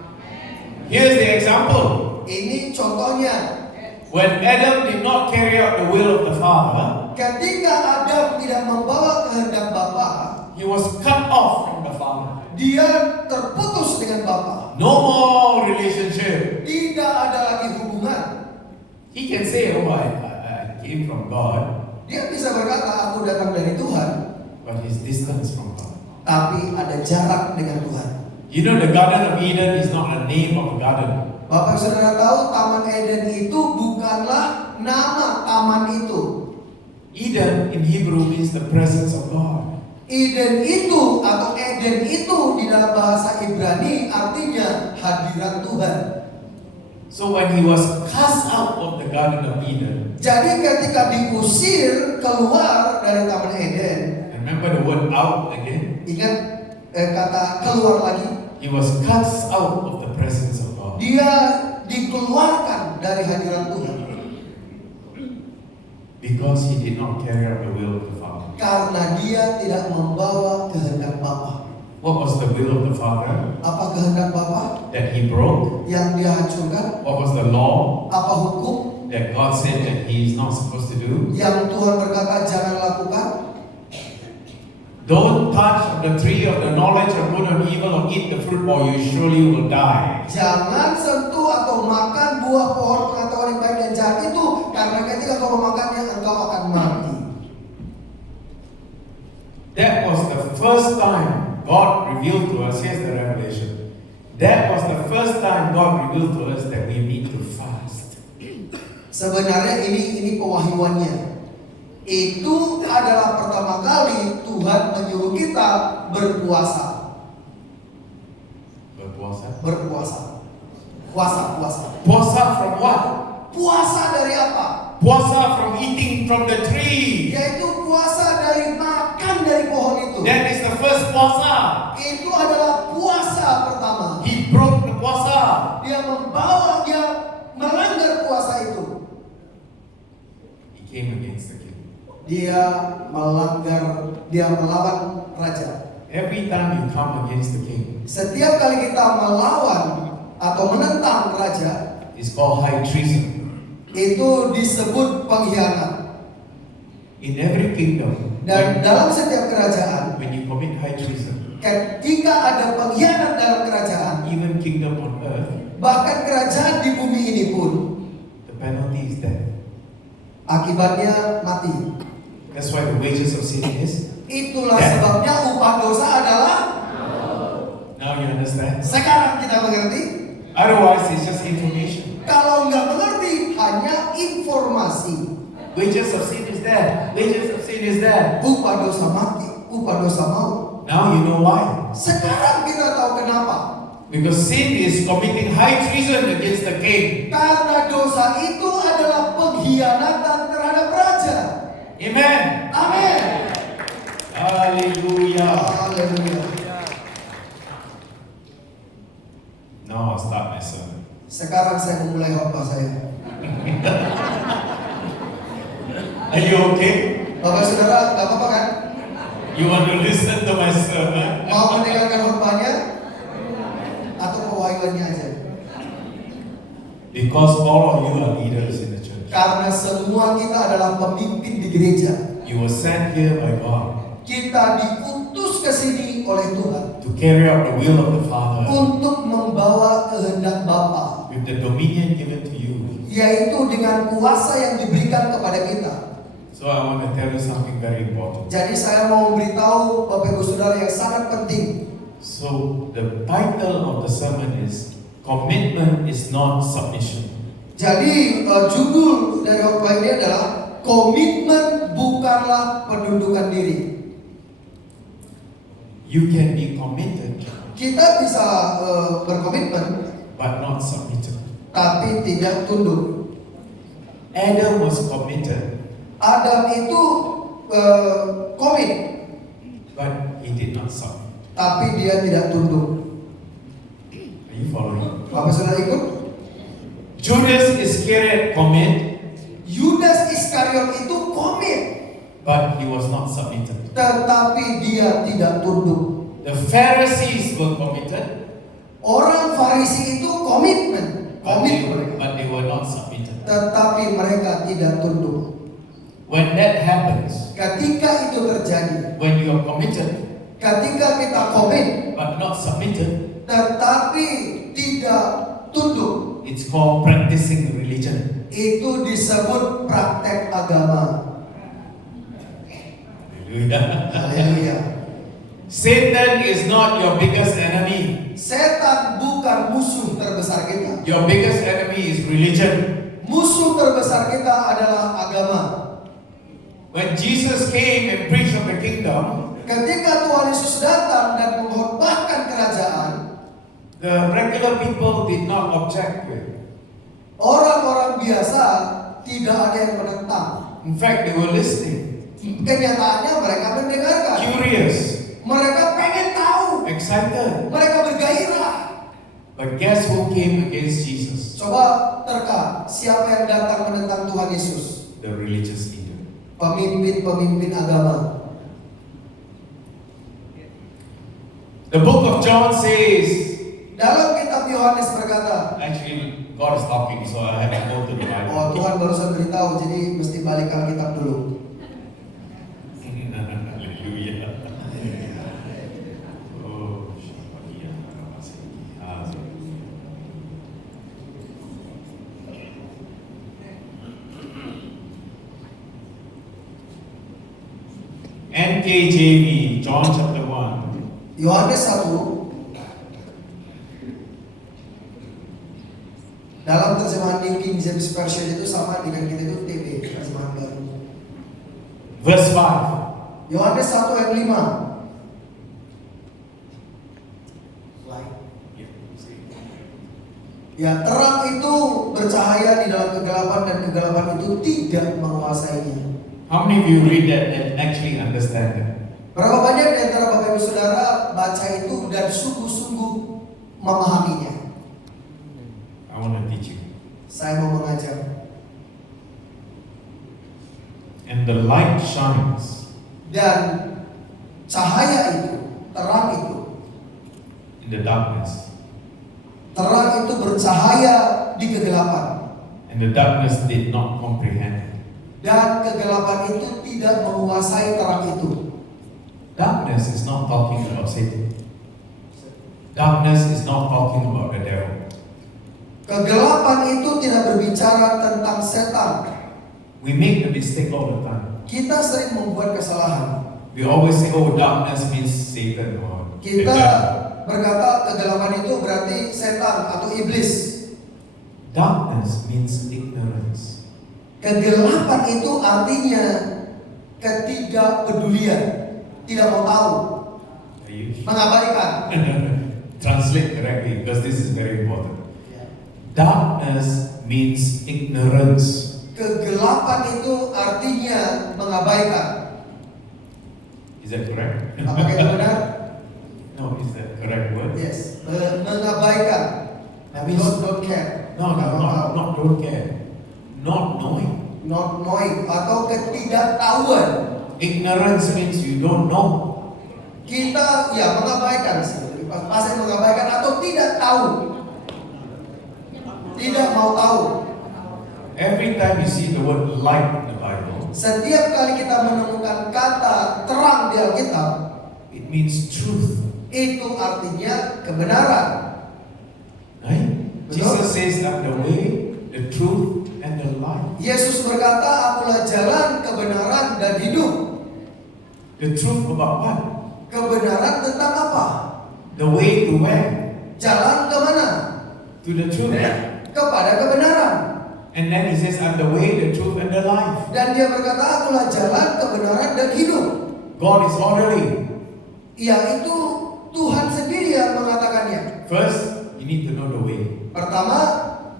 Here's the example. Ini contohnya. When Adam did not carry out the will of the Father, Ketika Adam tidak membawa kehendak Bapa, he was cut off from the Father. dia terputus dengan Bapa. No more relationship. Tidak ada lagi hubungan. He can say, oh, I came from God, Dia bisa berkata, aku datang dari Tuhan, but he's distance from God. tapi ada jarak dengan Tuhan. You know, the Garden of Eden is not a name of a garden. Bapak Saudara tahu, Taman Eden itu bukanlah nama taman itu. Eden in Hebrew means the presence of God. Eden itu atau Eden itu di dalam bahasa Ibrani artinya hadirat Tuhan. So when he was cast out of the Garden of Eden, Jadi ketika diusir keluar dari Taman Eden, remember the word out again? ingat kata keluar lagi, He was cast out of the presence of God. dia dikeluarkan dari hadirat Tuhan Because he did not carry out the will of the Father. karena dia tidak membawa kehendak Bapa. What was the will of the Father Apa kehendak Bapa that he broke? yang dia hancurkan? What was the law Apa hukum that God said that he is not supposed to do? yang Tuhan berkata jangan lakukan? Don't touch the tree of the knowledge of good and evil or eat the fruit or you surely will die. Jangan sentuh atau makan buah pohon pengetahuan yang baik dan jahat itu, karena ketika kau memakannya engkau akan mati. That was the first time God revealed to us. Here's the revelation. That was the first time God revealed to us that we need to fast. Sebenarnya ini pewahyuannya. Itu adalah pertama kali Tuhan menyuruh kita berpuasa. Berpuasa. Berpuasa. Puasa. Puasa from what? Puasa dari apa? Puasa from eating from the tree. Yaitu puasa dari makan dari pohon itu. That is the first puasa. Itu adalah puasa pertama. He broke the puasa. Dia melanggar puasa itu. He came against the king. Dia melawan raja. Every time you come against the king, Setiap kali kita melawan atau menentang raja, it's called high treason. itu disebut pengkhianat. In every kingdom, Dan dalam setiap kerajaan, when you commit high treason, ketika ada pengkhianat dalam kerajaan, even kingdom on earth, bahkan kerajaan di bumi ini pun, the penalty is death. akibatnya mati. That's why the wages of sin is. Itulah Death. sebabnya upah dosa adalah. Now you understand. Sekarang kita mengerti. Otherwise, it's just information. Kalau nggak mengerti, hanya informasi. Wages of sin is death. Wages of sin is death. Upah dosa mati, upah dosa maut. Now you know why. Sekarang kita tahu kenapa. Because sin is committing high treason against the king. Karena dosa itu adalah pengkhianatan terhadap raja. Amen. Amin. Hallelujah. Haleluya. Now I'll start my sermon. Sekarang saya memulai khotbah saya. Are you okay? Bapak saudara, nggak apa-apa kan? You want to listen to my sermon? Mau mendengarkan khotbahnya atau pewahyuannya aja? Because all of you are leaders in the church. Karena semua kita adalah pemimpin di gereja. You were sent here by God Kita diutus ke sini oleh Tuhan to carry out the will of the Father untuk membawa kehendak Bapa, with the dominion given to you. yaitu dengan kuasa yang diberikan kepada kita. So I want to tell you something very important. Jadi saya mau memberitahu Bapak Ibu Saudara yang sangat penting. So the title of the sermon is Commitment is not submission. Jadi judul dari khotbah ini adalah komitmen bukanlah penundukan diri. You can be committed Kita bisa berkomitmen but not submitted. tapi tidak tunduk. Adam was committed Adam itu komit but he did not submit. tapi dia tidak tunduk. Are you following? Bapak Saudara ikut? Judas Iscariot commit Yudas Iskariot itu komit but he was not submitted. tetapi dia tidak tunduk. The Pharisees were committed Orang Farisi itu komitmen, komit mereka, but they were not submitted. tetapi mereka tidak tunduk. When that happens, Ketika itu terjadi, when you are committed ketika kita komit but not submitted, tetapi tidak tunduk, it's called practicing religion. itu disebut praktek agama. Hallelujah. Haleluya. Satan is not your biggest enemy. Setan bukan musuh terbesar kita. Your biggest enemy is religion. Musuh terbesar kita adalah agama. When Jesus came and preached of the kingdom, Ketika Tuhan Yesus datang dan mengkhotbahkan kerajaan, the regular people did not object to it. orang-orang biasa tidak ada yang menentang. In fact, they were listening, Kenyataannya mereka mendengarkan. curious, Mereka pengen tahu. excited. Mereka bergairah. But guess who came against Jesus? Coba terka, siapa yang datang menentang Tuhan Yesus? The religious leader. Pemimpin-pemimpin agama. The book of John says, Dalam kitab Yohanes berkata, actually, God is talking, so I have to go to the oh Bible. Tuhan barusan beritahu, jadi mesti balik Alkitab dulu. Hallelujah. Oh, NKJV, John chapter 1. Yohanes 1 dalam terjemahan New King James Version itu sama dengan kita itu TB, terjemahan baru. Verse 5. Yohanes 1 ayat 5. Ya, terang itu bercahaya di dalam kegelapan dan kegelapan itu tidak menguasainya. How many of you read that and actually understand it? Berapa banyak di antara Bapak Ibu Saudara baca itu dan sungguh-sungguh memahaminya? I want to teach you. Saya mau mengajar. And the light shines Dan cahaya itu, terang itu, in the darkness, terang itu bercahaya di kegelapan. and the darkness did not comprehend it. Dan kegelapan itu tidak menguasai terang itu. Darkness is not talking about Satan. Darkness is not talking about the devil. Kegelapan itu tidak berbicara tentang setan. We make the mistake all the time. Kita sering membuat kesalahan. We always say, oh, darkness means Satan or the Kita devil. berkata kegelapan itu berarti setan atau iblis. Darkness means ignorance. Kegelapan itu artinya ketidakpedulian, tidak mau tahu, Are you? mengabaikan. Translate correctly because this is very important. Darkness means ignorance. Kegelapan itu artinya mengabaikan. Is that correct? Apakah itu benar? No, is that correct word? Yes, mengabaikan. That means Don't care. no, not don't care. Not knowing. Not knowing atau ketidaktahuan. Ignorance means you don't know. Kita ya mengabaikan sih. Pasti mengabaikan atau tidak tahu. Tidak mau tahu. every time you see the word light in the Bible, Setiap kali kita menemukan kata terang di Alkitab, it means truth. itu artinya kebenaran. Right? Betul. Jesus says, I'm the way, the truth, and the life. Yesus berkata, akulah jalan, kebenaran, dan hidup. The truth about what? Kebenaran tentang apa? The way to where? Jalan kemana? To the truth. Kepada kebenaran. And then he says, I'm the way, the truth, and the life. Dan dia berkata, akulah jalan, kebenaran, dan hidup. God is orderly. Yaitu Tuhan sendiri yang mengatakannya. First, you need to know the way. Pertama,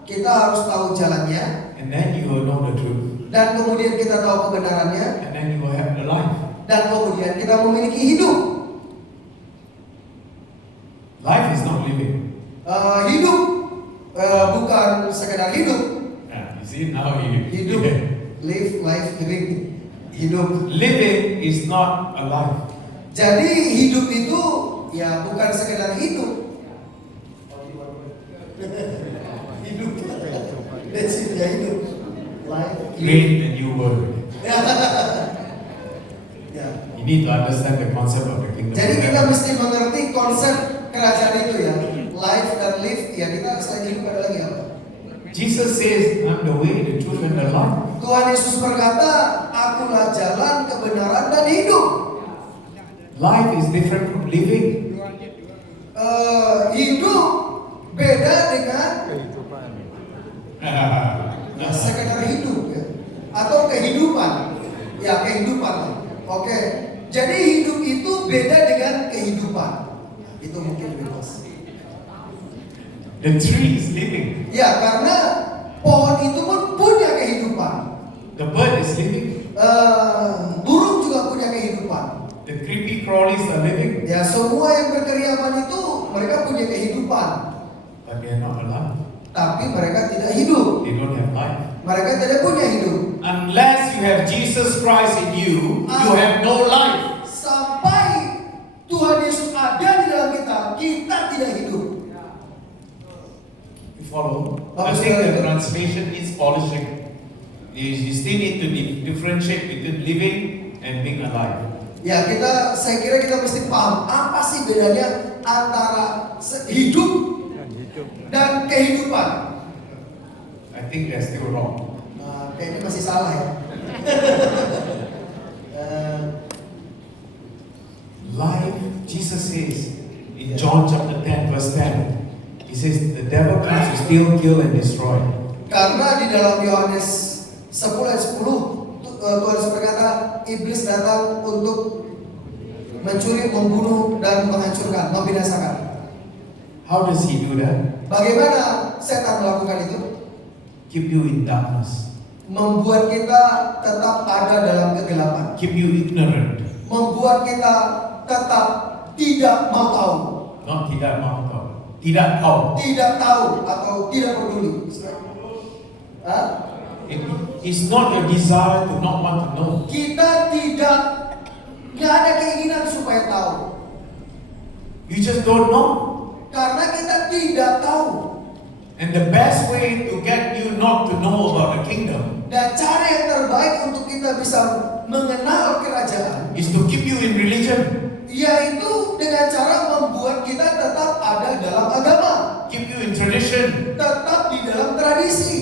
kita harus tahu jalannya. And then you will know the truth. Dan kemudian kita tahu kebenarannya. And then you will have the life. Dan kemudian kita memiliki hidup. Life is not living. Hidup bukan sekedar hidup. You see, now you Hidup, live, life, living. Hidup. Living is not a life. Jadi hidup itu ya bukan sekedar hidup. Hidup. That's it, ya hidup. Life. Read the new word. Ya. You need to understand the concept of the kingdom. Jadi of kita heaven. mesti mengerti konsep kerajaan itu ya. Life dan live. Ya kita selain hidup ada lagi apa? Jesus says, I'm the way, the truth, and the life. Tuhan Yesus berkata, akulah jalan, kebenaran, dan hidup. Life is different from living. Hidup beda dengan Kehidupan. ya, sekedar hidup ya. Atau kehidupan. Ya kehidupan. Oke. Jadi hidup itu beda dengan kehidupan. Itu mungkin bebas. The tree is living. Ya karena pohon itu pun punya kehidupan. The bird is living. Burung juga punya kehidupan. The creepy crawlies are living. Ya semua yang berkeriapan itu mereka punya kehidupan. But they are not alive. Tapi mereka tidak hidup. They don't have life. Mereka tidak punya hidup. Unless you have Jesus Christ in you, you have no life. Sampai Tuhan Yesus ada di dalam kita, kita tidak hidup. You follow? I think the translation is polishing. You still need to differentiate between living and being alive. Ya saya kira kita mesti paham apa sih bedanya antara hidup Dan hidup. dan kehidupan. I think they're still wrong. Kayaknya masih salah ya. Life, Jesus says in John chapter 10, verse 10, he says, the devil comes to steal, kill, and destroy. Karena di dalam Yohanes 10 ayat 10 Tuhan Yesus berkata, iblis datang untuk mencuri, membunuh, dan menghancurkan, membinasakan. How does he do that? Bagaimana setan melakukan itu? Keep you in darkness. Membuat kita tetap ada dalam kegelapan. Keep you ignorant. Membuat kita tetap tidak mau tahu. Not tidak mau tahu. Tidak tahu. Tidak tahu atau tidak peduli. Hah? It's not your desire to not want to know. Kita nggak ada keinginan supaya tahu. You just don't know. Karena kita tidak tahu. And the best way to get you not to know about the kingdom Dan cara yang terbaik untuk kita bisa mengenal kerajaan, is to keep you in religion. yaitu dengan cara membuat kita tetap ada dalam agama, Keep you in tradition. tetap di dalam tradisi.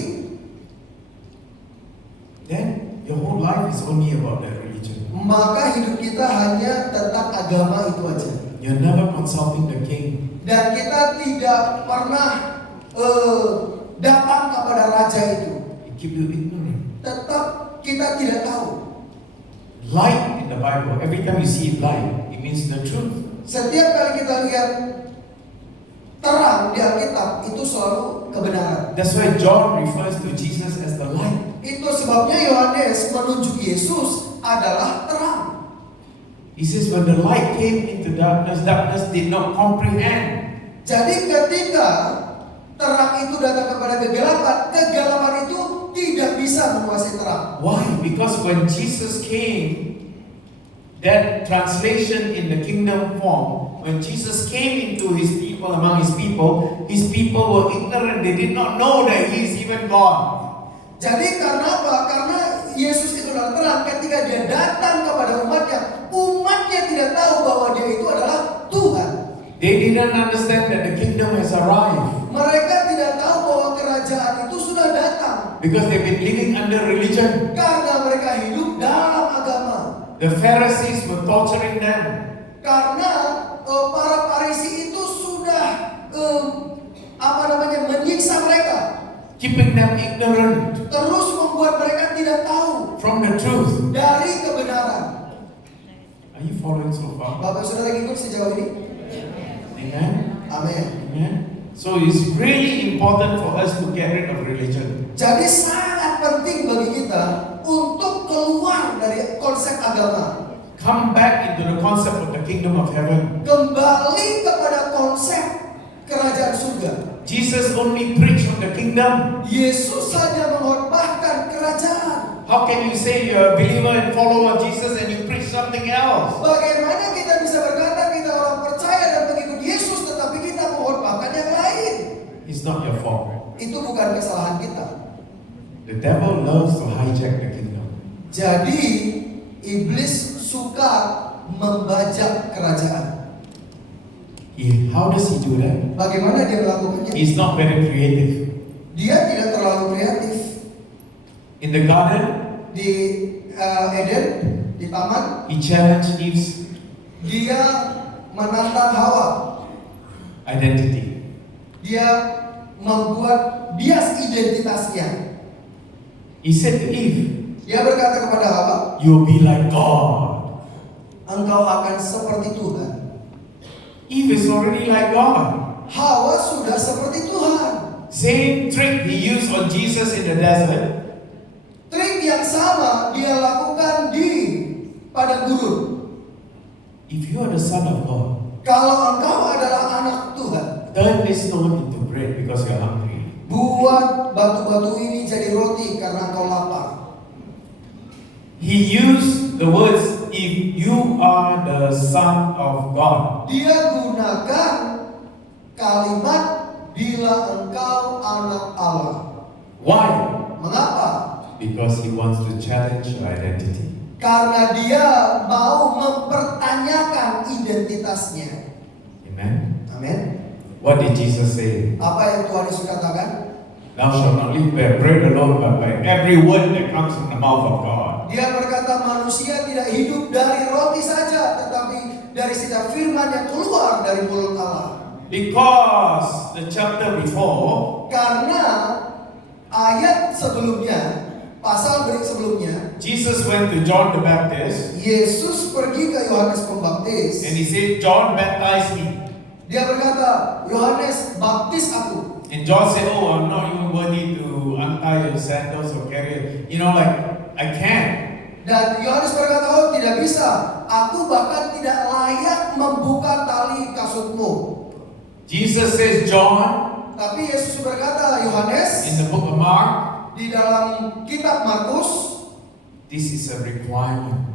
Then your whole life is only about that religion. Maka hidup kita hanya tentang agama itu aja. You're never consulting the king. Dan kita tidak pernah datang kepada raja itu. It keep you ignorant. Tetap kita tidak tahu. Light in the Bible, every time you see light, it means the truth. Setiap kali kita lihat terang di Alkitab, itu selalu kebenaran. That's why John refers to Jesus as the light. Itu sebabnya Yohanes menunjuk Yesus adalah terang. He says when the light came into darkness, darkness did not comprehend. Jadi ketika terang itu datang kepada kegelapan, kegelapan itu tidak bisa menguasai terang. Why? Because when Jesus came, that translation in the kingdom form, when Jesus came into his people, among his people were ignorant. They did not know that he is even God. Jadi karena apa? Karena Yesus itu adalah terang. Ketika dia datang kepada umatnya, umatnya tidak tahu bahwa dia itu adalah Tuhan. They didn't understand that the kingdom has arrived Mereka tidak tahu bahwa kerajaan itu sudah datang. because they've been living under religion. Karena mereka hidup dalam agama. The Pharisees were torturing them. Karena para Farisi itu sudah menyiksa mereka, Keeping them ignorant terus membuat mereka tidak tahu from the truth. dari kebenaran. Are you following so far? Bapak saudara ikut sejauh ini? Amen? Amin. Amen? So it's really important for us to get rid of religion. Jadi sangat penting bagi kita untuk keluar dari konsep agama. Come back into the concept of the kingdom of heaven. Kembali kepada konsep kerajaan surga. Jesus only preached of the kingdom. Yesus hanya mengkhotbahkan kerajaan. How can you say you're a believer and follower of Jesus and you preach something else? Bagaimana kita bisa berkata kita orang percaya dan pengikut Yesus tetapi kita mengkhotbahkan yang lain? It's not your fault. Itu bukan kesalahan kita. The devil loves to hijack the kingdom. Jadi iblis suka membajak kerajaan. How does he do that? Bagaimana dia melakukannya? He's not very creative. Dia tidak terlalu kreatif. In the garden, Di Eden, di taman, he challenged Eve's dia menantang Hawa. identity. Dia membuat bias identitasnya. He said to Eve, Dia berkata kepada Hawa, you'll be like God. engkau akan seperti Tuhan. Eve is already like God. Hawa sudah seperti Tuhan. Same trick he used on Jesus in the desert. Trik yang sama dia lakukan di padang gurun. If you are the son of God, Kalau engkau adalah anak Tuhan, turn this stone into bread because you're hungry. buat batu-batu ini jadi roti karena engkau lapar. He used the words, if you are the son of God. Dia gunakan kalimat bila engkau anak Allah. Why? Mengapa? Because he wants to challenge your identity. Karena dia mau mempertanyakan identitasnya. Amen. Amin. What did Jesus say? Apa yang Tuhan Yesus katakan? Thou shalt not live by bread alone, but by every word that comes from the mouth of God. Dia berkata manusia tidak hidup dari roti saja, tetapi dari setiap firman yang keluar dari mulut Allah. Because the chapter before, Karena ayat sebelumnya, pasal sebelumnya, Jesus went to John the Baptist Yesus pergi ke Yohanes Pembaptis. and he said, John baptized me. Dia berkata, Yohanes baptis aku. And John said, oh, I'm not even worthy to untie your sandals or carry it. You know, like, I can't. Dan Yohanes berkata, oh tidak bisa. Aku bahkan tidak layak membuka tali kasutmu. Jesus says, John, Tapi Yesus berkata, Yohanes, in the book of Mark, di dalam kitab Markus, this is a requirement.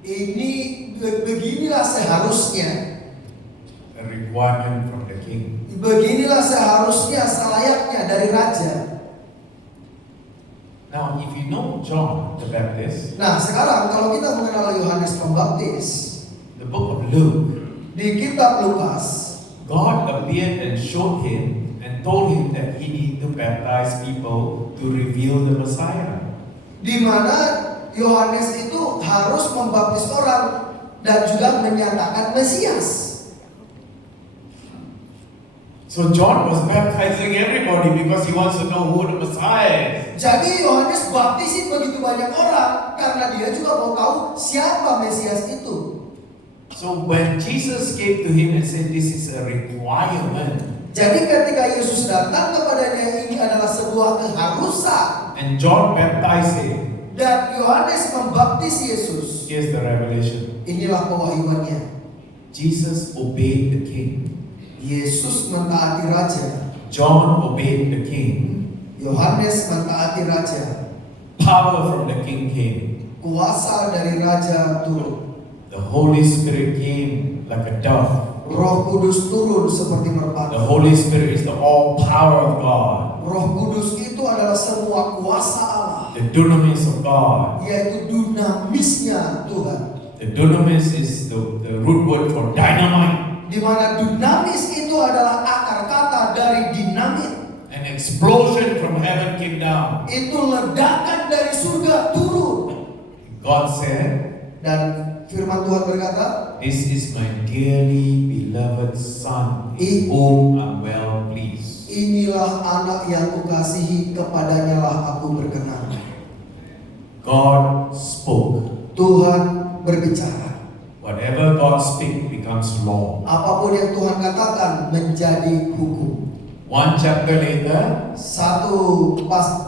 ini beginilah seharusnya. A requirement from the king. Beginilah seharusnya, selayaknya dari raja. Now, if you know John the Baptist, Nah sekarang kalau kita mengenal Yohanes Pembaptis, the book of Luke, di kitab Lukas, God appeared and showed him and told him that he needed to baptize people to reveal the Messiah. di mana Yohanes itu harus membaptis orang dan juga menyatakan Mesias. So John was baptizing everybody because he wants to know who the Messiah is. Jadi Yohanes baptisin begitu banyak orang karena dia juga mau tahu siapa Mesias itu. So when Jesus came to him and said this is a requirement, Jadi ketika Yesus datang kepadanya, ini adalah sebuah keharusan. and John baptized him, Dan Yohanes membaptis Yesus. here's the revelation. Inilah pewahyuannya. Jesus obeyed the king. Yesus mentaati raja. John obeyed the king. Yohanes mentaati raja. Power from the king came. Kuasa dari raja turun. The Holy Spirit came like a dove. Roh Kudus turun seperti The merpati. Holy Spirit is the all power of God. Roh Kudus itu adalah semua kuasa Allah, the dunamis of God. yaitu dinamisnya Tuhan. The dunamis is the root word for dynamite. Di mana dunamis itu adalah akar kata dari dinamit. An explosion from heaven came down. Itu ledakan dari surga turun. God said, Dan firman Tuhan berkata, "This is my dearly beloved Son, in whom I'm well pleased." inilah anak yang kukasihi, kepadanya lah aku berkenan. God spoke. Tuhan berbicara. Whatever God speaks becomes law. Apapun yang Tuhan katakan menjadi hukum. One chapter later, Satu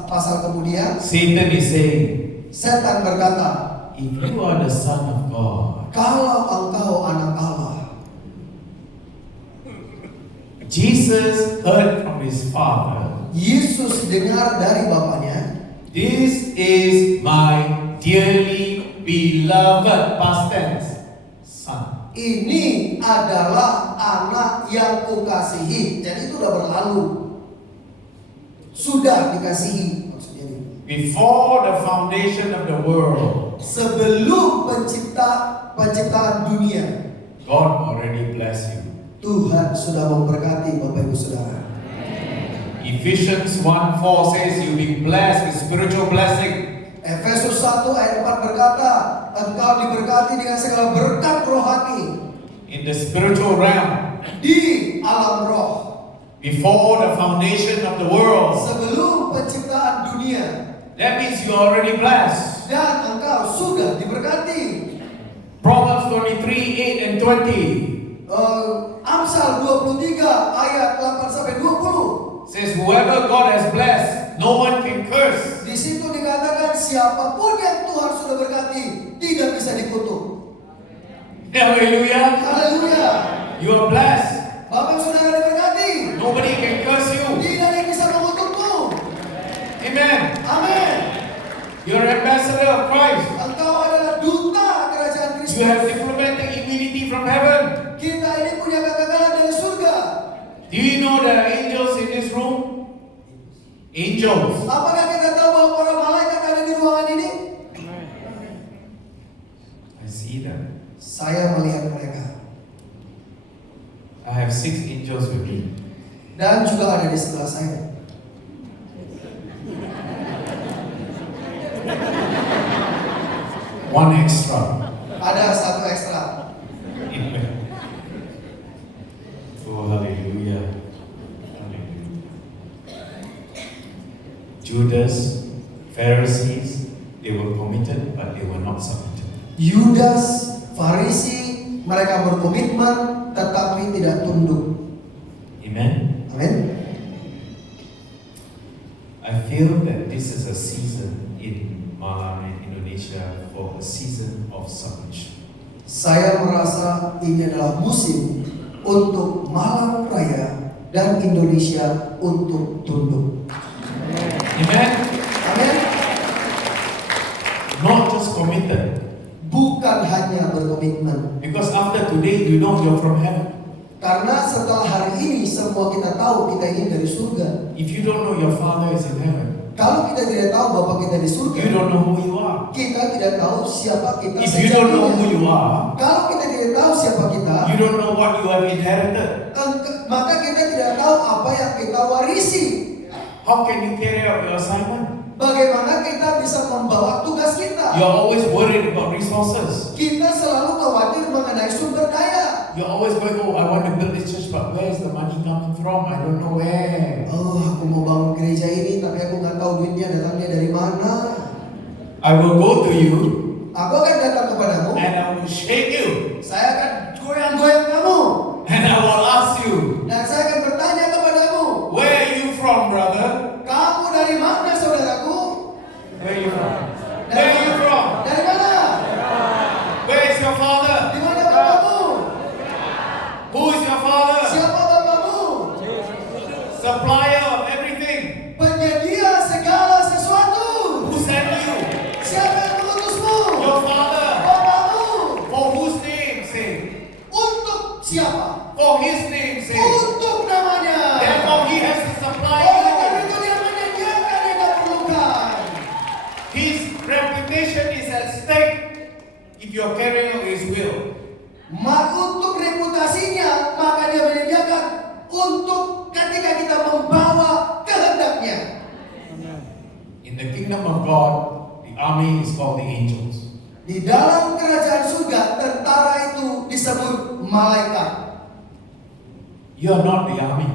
pasal kemudian, Satan is saying, setan berkata, "If you are the Son of God, kalau engkau anak Allah." Jesus heard from his Father, Yesus dengar dari Bapaknya, "This is my dearly beloved," past tense, Son. ini adalah anak yang kukasihi. Jadi itu udah berlalu. Sudah dikasihi maksudnya ini. Before the foundation of the world, Sebelum penciptaan dunia, God already blessed you. Tuhan sudah memberkati Bapak Ibu Saudara. Ephesians 1:4 says you'll be blessed with spiritual blessing. Efesus 1 ayat 4 berkata, engkau diberkati dengan segala berkat rohani In the spiritual realm, di alam roh. before the foundation of the world. Sebelum penciptaan dunia, That means you're already blessed. dan engkau sudah diberkati. Proverbs 23:8 and 20 Amsal 23 ayat 8 sampai 20. says, "Whoever God has blessed, no one can curse." Di situ dikatakan siapapun yang Tuhan sudah berkati tidak bisa dikutuk. Hallelujah. Haleluya. You are blessed. Bapak Saudara diberkati. Nobody can curse you. Tidak ada yang bisa mengutukmu. Amen. Amin. You're an ambassador of Christ. Engkau adalah duta kerajaan Kristus. You have diplomatic immunity from heaven. Kita ini punya kegagalan dari surga. Do you know there are angels in this room? Angels. Apakah kita tahu bahwa para malaikat ada di ruangan ini? I see them. Saya melihat mereka. I have 6 angels with me. Dan juga ada di sebelah saya. One extra. Ada satu ekstra. Oh, hallelujah. Hallelujah. Judas, Pharisees, they were committed, but they were not submitted. Yudas, Farisi, mereka berkomitmen tetapi tidak tunduk. Amen. Amin. I feel that this is a season in Malang and Indonesia for a season of submission. Saya merasa ini adalah musim untuk Malang Raya dan Indonesia untuk tunduk. Amen. Amin. Not just committed, Bukan hanya berkomitmen. because after today you know you're from heaven. Karena setelah hari ini semua kita tahu kita ini dari surga. If you don't know your Father is in heaven, Kalau kita tidak tahu Bapa kita di surga, you don't know who you are. kita tidak tahu siapa kita If you don't know who sejatinya. you are, Kalau kita tidak tahu siapa kita, you don't know what you have inherited. maka kita tidak tahu apa yang kita warisi. How can you carry out your assignment? Bagaimana kita bisa membawa tugas kita? You're always worried about resources. Kita selalu khawatir mengenai sumber daya. You're always going, oh, I want to build this church, but where is the money coming from? I don't know where. Oh, aku mau bangun gereja ini, tapi aku nggak tahu duitnya datangnya dari mana. I will go to you Aku akan datang kepadamu. and I will shake you Saya akan goyang-goyang kamu. and I will ask you, Dan saya akan bertanya kepadamu, where are you from, brother? kamu dari mana saudaraku? Where are you from? Where are you from? Dari mana? Where is your father? Di mana bapakmu? Who is your father? Siapa bapakmu? Supplier of everything. Penyedia segala sesuatu. Who sent you? Siapa yang mengutusmu? Your father. Bapakmu. For whose name? Say. Untuk reputation is at stake if you're carrying out His will. Untuk reputasinya, maka dia menyediakan untuk ketika kita membawa kehendaknya. Amen. In the kingdom of God, the army is called the angels. Di dalam kerajaan surga, tentara itu disebut malaikat. You are not the army.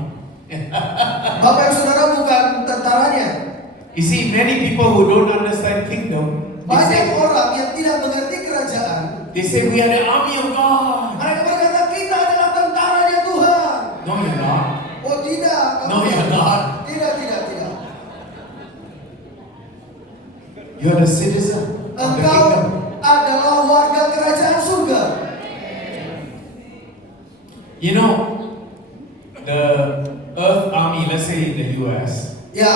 Bapak dan saudara bukan tentaranya. You see, many people who don't understand kingdom, Banyak orang yang tidak mengerti kerajaan. they say we are the army of God. Mereka berkata kita adalah tentaranya Tuhan. No, you're not. Oh tidak. No, you're not. Tidak. You're the citizen of the Engkau kingdom. adalah warga kerajaan surga. You know, the earth army, let's say in the US, Ya,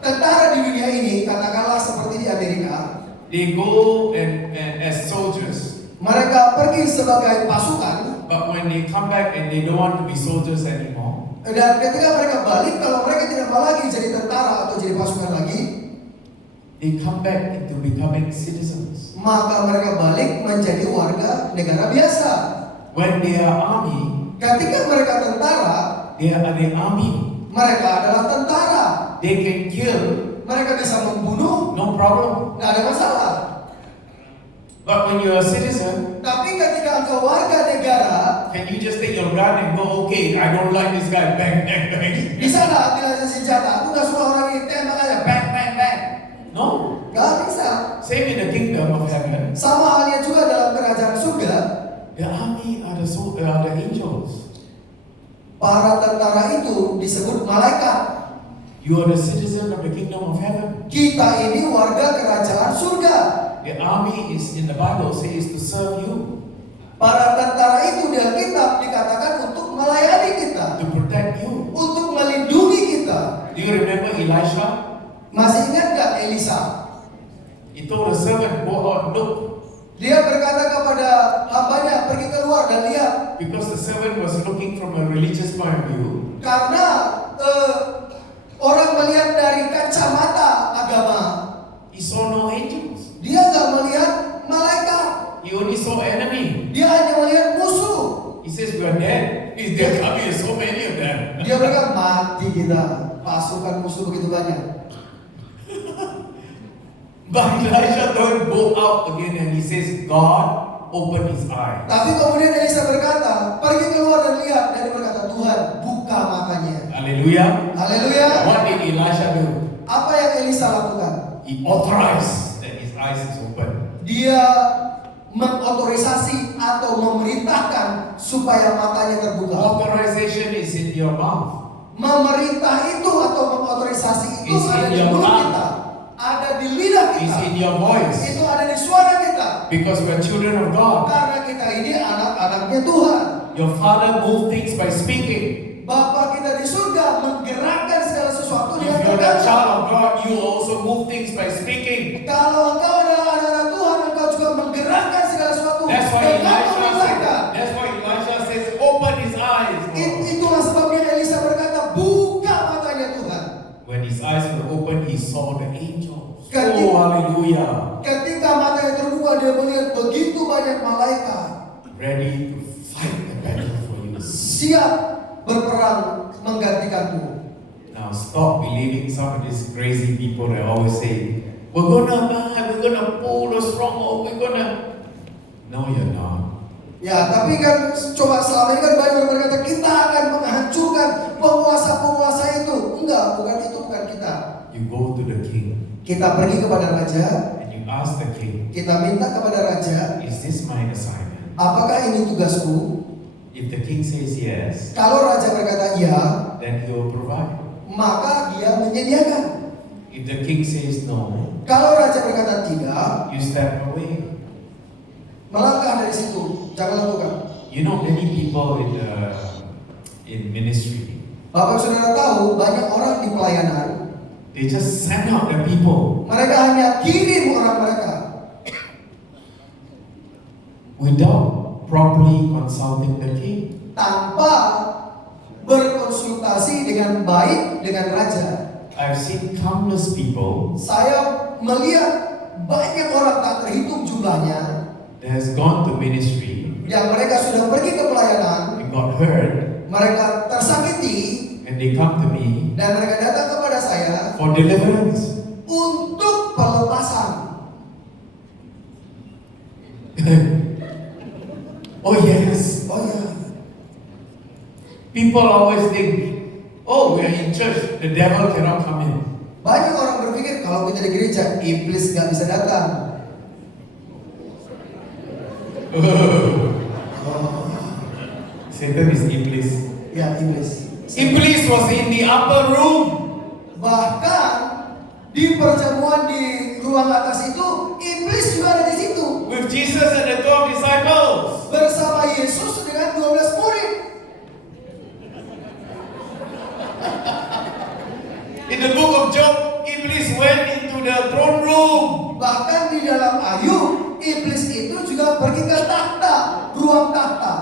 tentara di dunia ini, katakanlah seperti di Amerika, they go and as soldiers, mereka pergi sebagai pasukan, but when they come back and they don't want to be soldiers anymore, dan ketika mereka balik, kalau mereka tidak mau lagi jadi tentara atau jadi pasukan lagi, they come back into becoming citizens. maka mereka balik menjadi warga negara biasa. When they are army, Ketika mereka tentara, they are the army. mereka adalah tentara. They can kill, Mereka bisa membunuh, no problem. nggak ada masalah. But when you're a citizen, Tapi ketika engkau warga negara, can you just take your gun and go, okay, I don't like this guy, bang, bang, bang. bisa nggak ambil aja senjata? Aku nggak suka orang ini, tembak aja, bang, bang, bang. No. Nggak bisa. Same in the kingdom of heaven. Sama halnya juga dalam kerajaan surga, The army are the angels. para tentara itu disebut malaikat. You are the citizen of the kingdom of heaven. Kita ini warga kerajaan surga. The army is in the Bible says to serve you, Para tentara itu di Alkitab dikatakan untuk melayani kita, to protect you. untuk melindungi kita. Do you remember Elisha? Masih ingat nggak Elisa? He told the servant, go out, look, Dia berkata kepada hambanya, pergi keluar dan lihat. because the servant was looking from a religious point of view. Karena orang melihat dari kacamata agama, He saw no angels. dia nggak melihat malaikat. He only saw enemy. Dia hanya melihat musuh. He says, we are dead. Is there coming so many of them? Dia berkata, mati kita. Pasukan musuh begitu banyak. But Elisha don't go out again and he says, God opened his eyes. Tapi kemudian Elisa berkata, pergi keluar dan lihat. Dan dia berkata, Tuhan buka matanya. Hallelujah. Haleluya. What did Elisha do? Apa yang Elisa lakukan? He authorized that his eyes is open. Dia mengotorisasi atau memerintahkan supaya matanya terbuka. Authorization is in your mouth. Memerintah itu atau mengotorisasi itu Is ada in di your mulut mouth. kita, ada di lidah It's kita, in your voice. itu ada di suara kita. Because we are children of God. Karena kita ini anak-anaknya Tuhan. Your father moved things by speaking. Bapa kita di surga menggerakkan segala sesuatu If dengan you're a perkataan. child of God, you also move things by speaking. Kalau engkau adalah anak-anak Tuhan, engkau juga menggerakkan segala sesuatu That's why dengan Elisha memerintahkan. said, that's why Elisha says, open his eyes. Lord." Itulah sebabnya Elisa berkata, buka matanya Tuhan. When his eyes were open, he saw the angels. Ketika- Oh, hallelujah. Ketika matanya terbuka, dia melihat begitu banyak malaikat Ready to fight the battle for you. siap berperang menggantikanmu. Now stop believing some of these crazy people that always say, we're gonna pull the stronghold, we're gonna. No, you're not. Ya, tapi kan coba selama ini kan banyak orang berkata kita akan menghancurkan penguasa-penguasa itu. Enggak, bukan kita. You go to the king Kita pergi kepada raja, and you ask the king, kita minta kepada raja, is this my assignment? apakah ini tugasku? If the king says yes, Kalau raja berkata iya, then he will provide. maka dia menyediakan. If the king says no, Kalau raja berkata tidak, you step away. melangkah dari situ, jangan lakukan. You know, many people in ministry, Bapak saudara tahu banyak orang di pelayanan, they just send out the people mereka hanya kirim orang mereka without properly consulting the king. tanpa berkonsultasi dengan baik dengan raja. I've seen countless people Saya melihat banyak orang tak terhitung jumlahnya that has gone to ministry yang mereka sudah pergi ke pelayanan, and got hurt, mereka tersakiti, and they come to me dan mereka datang kepada saya for deliverance. untuk pelepasan. Oh yes. Oh ya, People always think, oh, we're in church, the devil cannot come in. banyak orang berpikir kalau kita di gereja, iblis nggak bisa datang. Satan is iblis. Ya, iblis. Iblis was in the upper room. Bahkan di perjamuan di ruang atas itu, iblis juga ada di situ With Jesus and the 12 disciples. bersama Yesus dengan 12 murid. In the book of Job, Iblis went into the throne room. Bahkan di dalam Ayub, iblis itu juga pergi ke takhta, ruang takhta.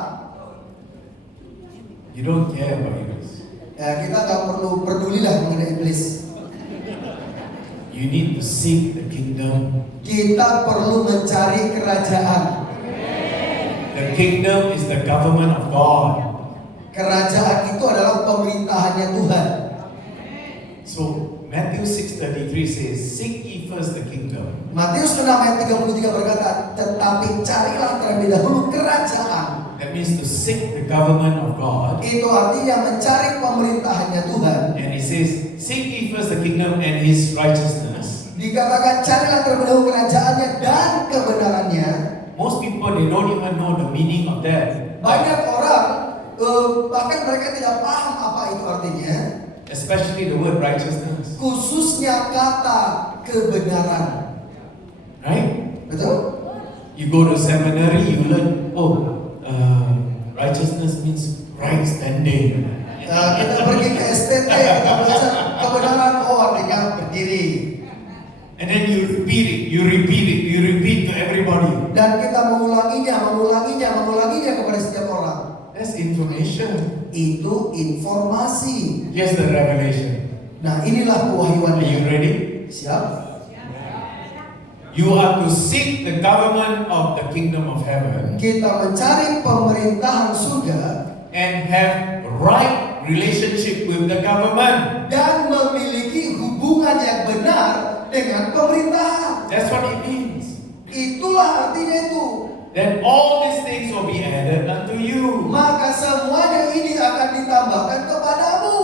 You don't care about Iblis. Ya, kita nggak perlu pedulilah mengenai iblis. You need to seek the kingdom. Kita perlu mencari kerajaan. The kingdom is the government of God. Kerajaan itu adalah pemerintahannya Tuhan. So Matthew 6:33 says, seek ye first the kingdom. Matius 6 ayat 33 berkata, tetapi carilah terlebih dahulu kerajaan. That means to seek the government of God. Itu artinya mencari pemerintahannya Tuhan. And he says, seek ye first the kingdom and his righteousness. Dikatakan carilah terlebih dahulu kerajaannya dan kebenarannya. Most people, they don't even know the meaning of that. Banyak orang bahkan mereka tidak paham apa itu artinya. Especially the word righteousness. Khususnya kata kebenaran. Right? Betul? You go to seminary, you learn, righteousness means right standing. Kita pergi ke STT, kita belajar kebenaran, artinya berdiri. And then you repeat it, you repeat to everybody. Dan kita mengulanginya kepada setiap orang. That's information. Itu informasi. Here's the revelation. Nah, inilah Are you kewahyuannya. ready? Siap? You are to seek the government of the kingdom of heaven Kita mencari pemerintahan surga and have right relationship with the government. dan memiliki hubungan yang benar dengan pemerintahan. That's what it means. Itulah artinya itu. Then all these things will be added unto you. Maka semuanya ini akan ditambahkan kepadamu.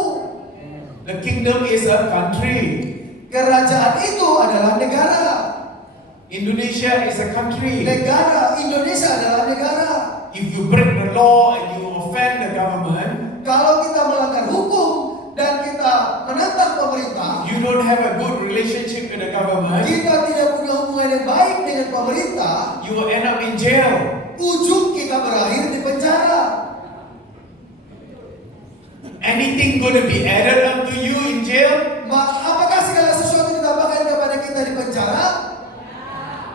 The kingdom is a country. Kerajaan itu adalah negara. Indonesia is a country. Negara Indonesia adalah negara. If you break the law and you offend the government, Kalau kita melanggar hukum dan kita menentang pemerintah, you don't have a good relationship with the government, kita tidak punya hubungan yang baik dengan pemerintah, you will end up in jail. ujung kita berakhir di penjara. Anything going to be added unto you in jail? Apakah segala sesuatu ditambahkan kepada kita di penjara?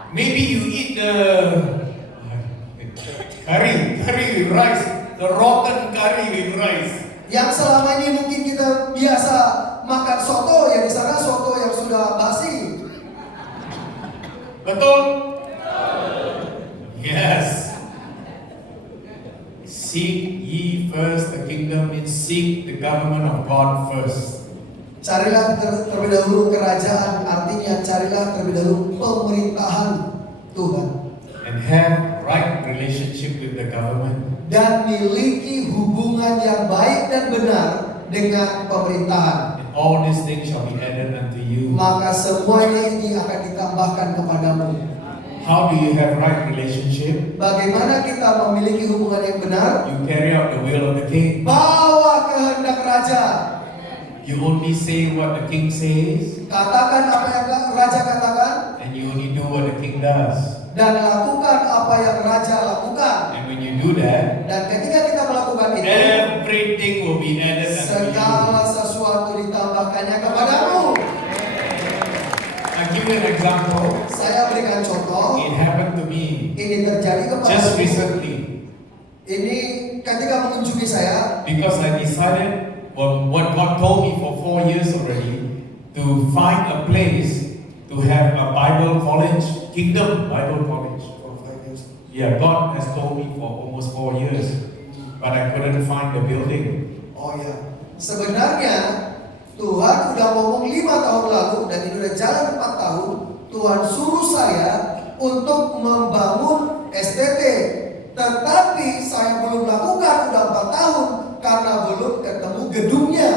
Maybe you eat the curry with rice, the rotten curry with rice. Yang selama ini mungkin kita biasa makan soto, yang di sana soto yang sudah basi. Betul? Yes. Seek ye first the kingdom, means seek the government of God first. Carilah terlebih dahulu kerajaan, artinya carilah terlebih dahulu pemerintahan Tuhan. And have right relationship with the government. Dan miliki hubungan yang baik dan benar dengan pemerintahan. And all these things shall be added unto you. Maka semuanya ini akan ditambahkan kepadamu. How do you have right relationship? Bagaimana kita memiliki hubungan yang benar? You carry out the will of the king. Bawa kehendak raja. You only say what the king says, Katakan apa yang raja katakan, and you only do what the king does. dan lakukan apa yang raja lakukan. And when you do that, Dan ketika kita melakukan itu, everything will be added unto you. segala sesuatu ditambahkannya kepadamu. I give you an example. Saya berikan contoh. It happened to me Ini terjadi kepada just recently Ini ketika mengunjungi saya, because I decided what God told me for 4 years already to find a place to have a Bible college, Kingdom Bible College. For 5 years. Yeah, God has told me for almost 4 years, but I couldn't find the building. Oh ya, sebenarnya Tuhan udah ngomong 5 tahun lalu dan ini udah jalan 4 tahun. Tuhan suruh saya untuk membangun STT, tetapi saya belum lakukan udah 4 tahun karena belum ketemu gedungnya.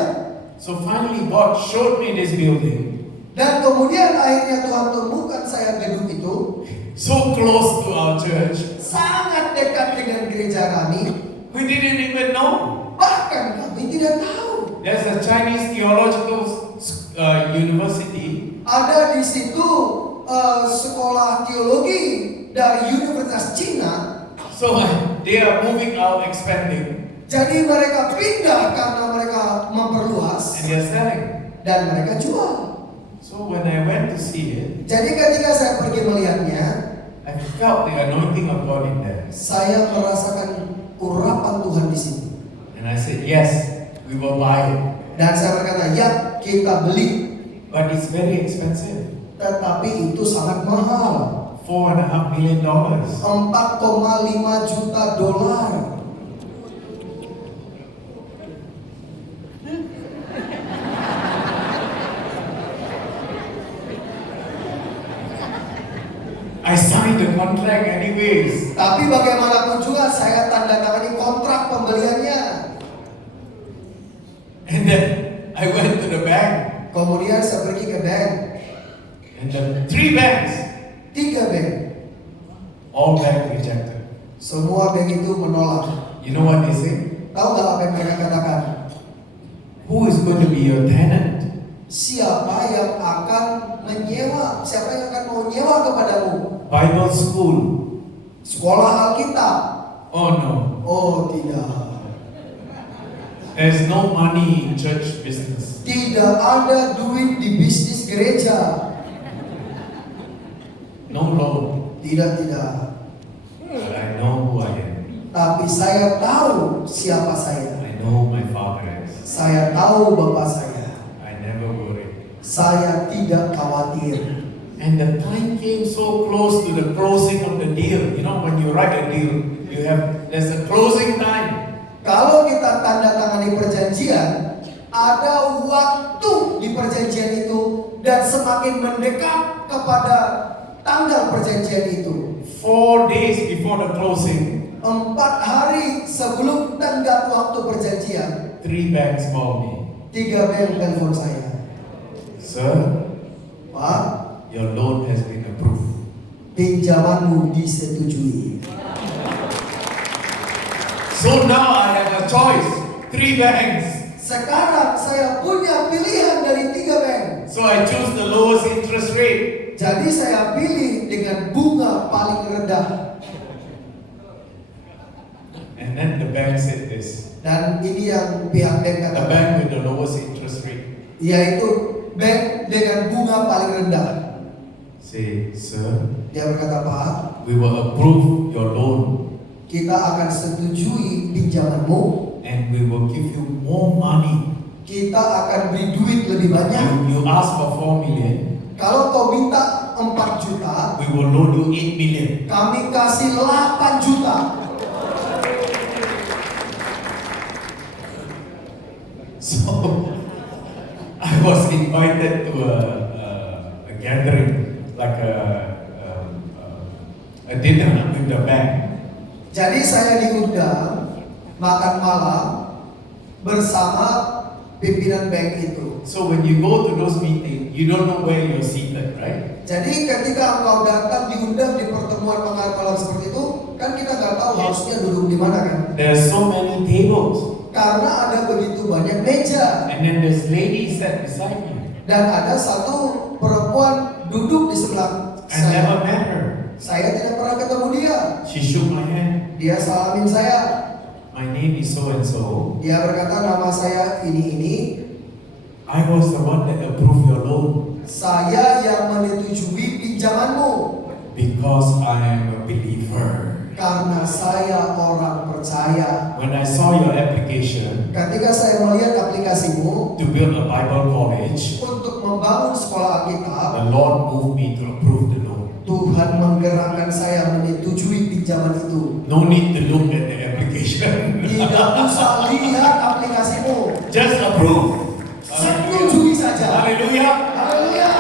So finally God showed me this building, Dan kemudian akhirnya Tuhan temukan saya gedung itu so close to our church. sangat dekat dengan gereja kami. We didn't even know. Bahkan kami tidak tahu. There's a Chinese theological university. Ada di situ sekolah teologi dari Universitas Cina. So they are moving out, expanding, Jadi mereka pindah karena mereka memperluas and they are selling. dan mereka jual. So when I went to see it, Jadi ketika saya pergi melihatnya, I felt the anointing of God in there. saya merasakan urapan Tuhan di situ. And I said, yes, we will buy it. Dan saya berkata, ya kita beli. But it's very expensive. Tetapi itu sangat mahal. $4.5 million. 4,5 juta dolar. I signed the contract anyways. Tapi bagaimanapun juga saya tanda tangani kontrak pembeliannya. And then I went to the bank. Kemudian saya pergi ke bank. And the 3 banks, 3 bank. all bank rejected. Semua bank itu menolak. You know what they say? Tahu nggak apa yang mereka katakan? Who is going to be your tenant? Siapa yang akan menyewa? Siapa yang akan mau nyewa kepadamu? Bible school. Sekolah Alkitab. Oh no. Oh tidak. There's no money in church business. Tidak ada duit di bisnis gereja. No loan. Tidak. But I know who I am. Tapi saya tahu siapa saya. I know my father is. Saya tahu bapak saya. I never worry. Saya tidak khawatir. And the time came so close to the closing of the deal. You know, when you write a deal, there's a closing time. Kalau kita tanda tangani perjanjian, ada waktu di perjanjian itu dan semakin mendekat kepada tanggal perjanjian itu. 4 days before the closing, 4 hari sebelum tenggat waktu perjanjian, 3 banks called me. 3 bank telepon saya. Sir, Pak, your loan has been approved. pinjamanmu disetujui. So now I have a choice. 3 banks. Sekarang saya punya pilihan dari 3 bank. So I choose the lowest interest rate. Jadi saya pilih dengan bunga paling rendah. And then the bank said this. Dan ini yang pihak bank The katakan, bank with the lowest interest rate. yaitu bank dengan bunga paling rendah. Say, sir, Dia berkata, Pak, we will approve your loan kita akan setujui pinjamanmu. and we will give you more money. Kita akan beri duit lebih banyak. You ask for 4 million, Kalau kau minta 4 juta, we will loan you 8 million. kami kasih 8 juta. So I was invited to a gathering, like a dinner with the bank. Jadi saya diundang makan malam bersama pimpinan bank itu. So when you go to those meetings, you don't know where you're seated, right? Jadi ketika engkau datang diundang di pertemuan makan malam seperti itu, kan kita nggak tahu harusnya duduk di mana kan? There are so many tables, Karena ada begitu banyak meja and then this lady sat beside me. dan ada satu perempuan duduk di sebelah I never saya. met her. Saya tidak pernah ketemu dia. She shook my hand. Dia salamin saya. My name is so and so. Dia berkata nama saya ini. I was the one that approved your loan Saya yang menyetujui pinjamanmu because I am a believer. karena saya orang percaya. percaya. When I saw your application Ketika saya melihat aplikasimu to build a Bible college, untuk membangun sekolah Alkitab, the Lord moved me to approve the loan. Tuhan menggerakkan saya menyetujui pinjaman itu. No need to look at the application. Tidak usah lihat aplikasimu, Just approve. setujui saja. Hallelujah. Haleluya.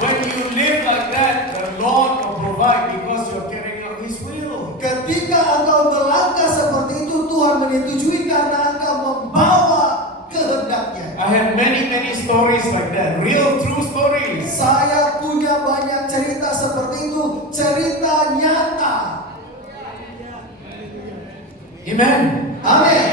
When you live like that, the Lord will provide because you're carrying out His will. Ketika engkau berlangkah seperti itu, Tuhan menyetujui karena engkau membawa kehendaknya. I have many stories like that, real true stories. Saya punya banyak cerita seperti itu, cerita nyata. Amen. Amin.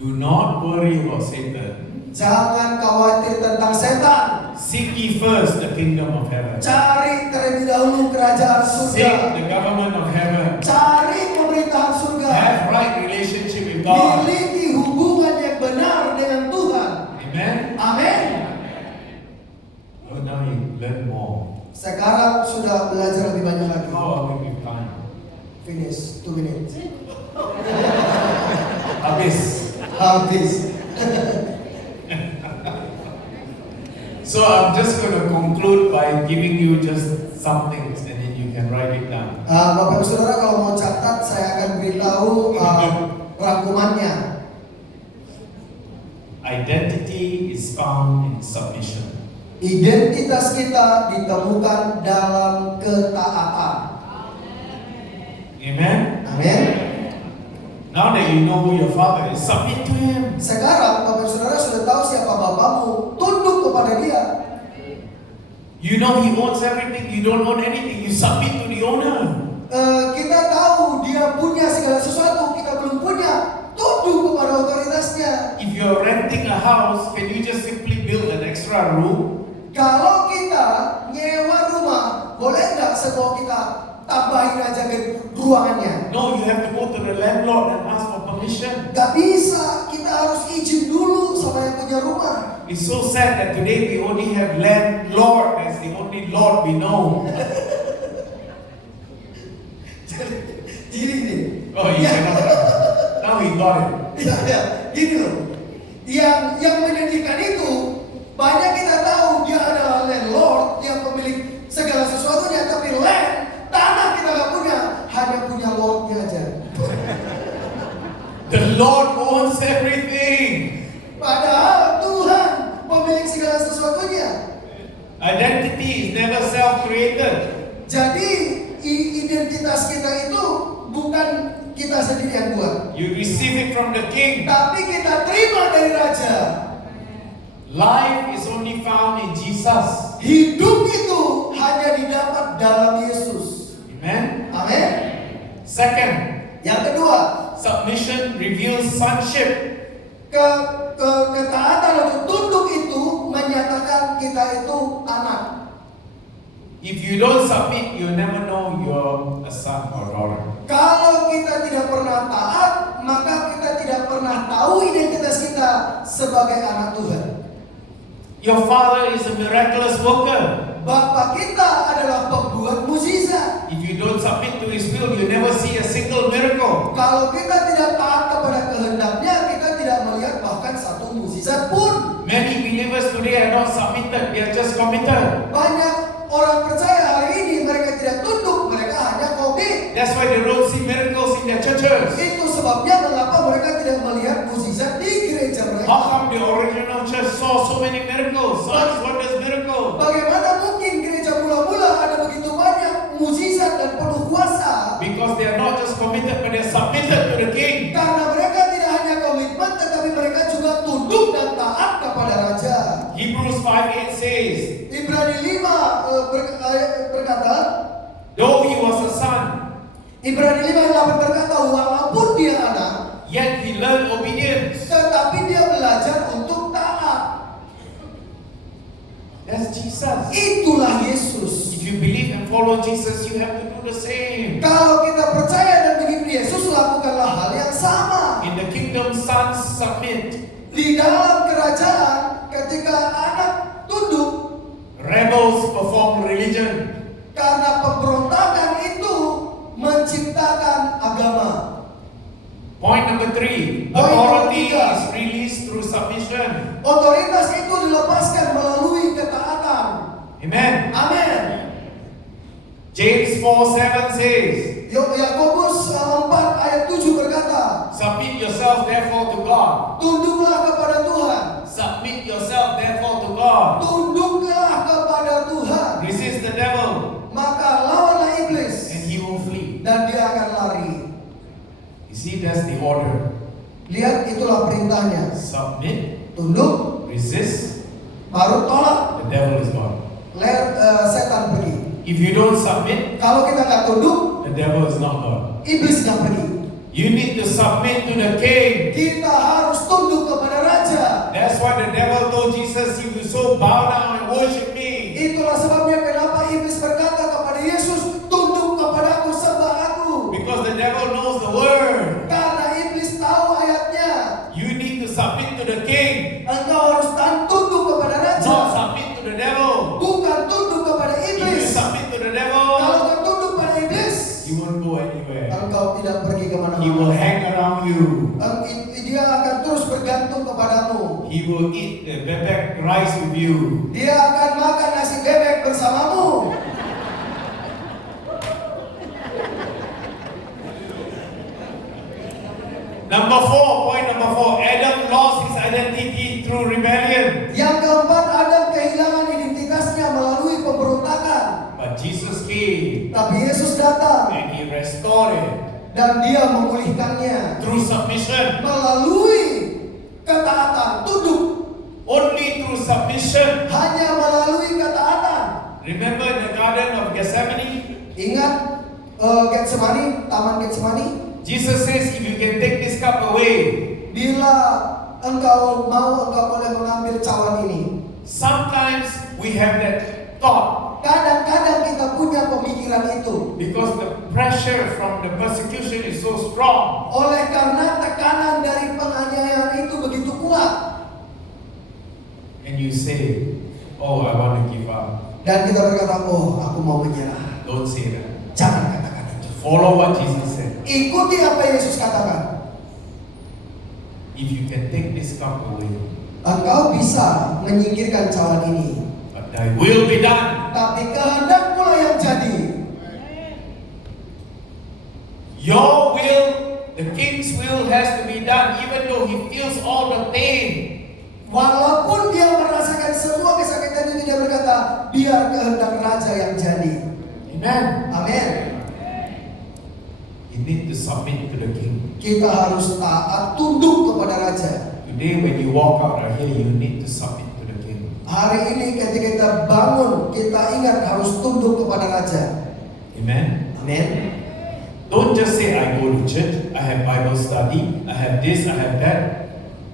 Do not worry about Satan. Jangan khawatir tentang setan. Seek ye first the kingdom of heaven. Cari terlebih dahulu kerajaan Seek surga. the government of heaven. Cari pemerintahan surga. Have right relationship with God. Miliki hubungan yang benar dengan Tuhan. Amen. Amin. Oh, now you learn more. Sekarang sudah belajar lebih banyak lagi. How are we with time? Finish 2 minutes. Habis. Habis. So I'm just going to conclude by giving you just some things and then you can write it down. Bapak Ibu Saudara, kalau mau catat saya akan beritahu rangkumannya. Identity is found in submission. Identitas kita ditemukan dalam ketaatan. Amen. Amin. Now that you know who your father is, submit to him. Sekarang Bapak Ibu Saudara sudah tahu siapa Bapakmu, tunduk kepada Dia. You know he owns everything, you don't own anything, you submit to the owner. Kita tahu Dia punya segala sesuatu, kita belum punya, tunduk kepada otoritasnya. If you're renting a house, can you just simply build an extra room? Kalau kita nyewa rumah, boleh nggak semua kita tambahin aja ke ruangannya? No, you have to go to the landlord and ask for permission. Gak bisa, kita harus izin dulu sama yang punya rumah. It's so sad that today we only have landlord as the only lord we know. Jadi ini. Oh, you cannot. Now we got it. Ya, gini loh. Yang menyedihkan itu, banyak kita tahu dia adalah landlord, dia pemilik segala sesuatunya, tapi tanah kita gak punya, hanya punya lordnya aja. The Lord owns everything. Padahal Tuhan pemilik segala sesuatunya. Identity is never self-created. Jadi identitas kita itu bukan kita sendiri yang buat, You receive it from the King. tapi kita terima dari Raja. Life is only found in Jesus. Hidup itu hanya didapat dalam Yesus. Amen. Amin. Second, Yang kedua, submission reveals sonship. ketaatan atau tunduk itu menyatakan kita itu anak. If you don't submit, you never know you're a son or daughter. Kalau kita tidak pernah taat, maka kita tidak pernah tahu identitas kita sebagai anak Tuhan. Your father is a miraculous worker. Bapa kita adalah pembuat mukjizat. If you don't submit to his will, you never see a single miracle. Kalau kita tidak taat kepada kehendaknya, kita tidak melihat bahkan satu mukjizat pun. Many believers today are not submitted, they are just committed. Banyak orang percaya hari ini mereka tidak tunduk, mereka hanya komit. That's why they don't see miracles in their churches. Itu sebabnya mengapa mereka tidak melihat mukjizat di gereja mereka. How come the original church saw so many miracles, signs, wonders, miracles? Bagaimana mungkin gereja mula-mula ada begitu banyak mukjizat dan penuh kuasa? Because they are not just committed, but they are submitted to the King. Karena mereka tidak hanya komitmen, tetapi mereka juga tunduk dan taat kepada Raja. Hebrews 5:8 says, Ibrani 5 berkata, though he was a son, Ibrani 5:8 berkata, walaupun dia anak, yet he learned obedience. tetapi dia belajar untuk taat. That's Jesus. Itulah Yesus. If you believe and follow Jesus, you have to do the same. Kalau kita percaya dan mengikuti Yesus, lakukanlah hal yang sama. In the kingdom, sons submit. Di dalam kerajaan, ketika anak tunduk, Rebels perform religion. karena pemberontakan itu menciptakan agama. number 3, Poin authority ketiga. is released through submission. Otoritas itu dilepaskan melalui ketaatan. Amen. Amin. James 4:7 says, Yakobus 4 ayat 7 berkata, submit yourself therefore to God. tunduklah kepada Tuhan. Submit yourself therefore to God. Tunduklah kepada Tuhan. Resist the devil Maka lawanlah iblis and he will flee. dan dia akan lari. You see, that's the order. Lihat, itulah perintahnya. Submit, Tunduk, resist, baru tolak, the devil is gone. setan pergi. If you don't submit, Kalau kita nggak tunduk, the devil is not gone. iblis nggak pergi. You need to submit to the king. Kita harus tunduk kepada raja. That's why the devil told Jesus, you will so bow down and worship me. Itulah sebabnya kenapa iblis berkata kepada Yesus, tunduk kepadaku, sembah aku. Because the devil knows the word. Karena iblis tahu ayatnya. You need to submit to the king, Engkau harus tunduk kepada raja, not submit to the devil. bukan tunduk kepada If you iblis. submit to the Kalau devil, kau tunduk pada iblis, you won't go anywhere. engkau tidak pergi He will kemana-mana. hang around you. Dia akan terus bergantung kepadamu. He will eat the bebek rice with you. Dia akan makan nasi bebek bersamamu. Point number 4, Adam lost his identity through rebellion. Yang keempat, Adam kehilangan identitasnya melalui pemberontakan. But Jesus came Tapi Yesus datang and he restored it dan dia memulihkannya through submission. melalui ketaatan, tunduk. Only through submission. Hanya melalui ketaatan. Remember in the Garden of Gethsemane? Ingat Getsemani, Taman Getsemani? Jesus says, if you can take this cup away. Bila engkau mau, engkau boleh mengambil cawan ini. Sometimes we have that thought Kadang-kadang kita punya pemikiran itu. because the pressure from the persecution is so strong. Oleh karena tekanan dari penganiayaan itu begitu kuat. And you say, oh, I want to give up. Dan kita berkata, oh aku mau menyerah. Don't say that. Jangan katakan itu. Follow what Jesus said. Ikuti apa yang Yesus katakan. If you can take this cup away, Engkau bisa menyingkirkan cawan ini. but thy will be done. Tapi kehendak pula yang jadi. Your will, the king's will has to be done, even though he feels all the pain. Walaupun dia merasakan semua kesakitan itu, dia berkata, biar kehendak raja yang jadi. Amen. Amin. You need to submit to the king. Kita harus taat, tunduk kepada raja. Today when you walk out right here, you need to submit to the king. Hari ini ketika kita bangun, kita ingat harus tunduk kepada raja. Amen. Amin. Don't just say, I go to church, I have Bible study, I have this, I have that.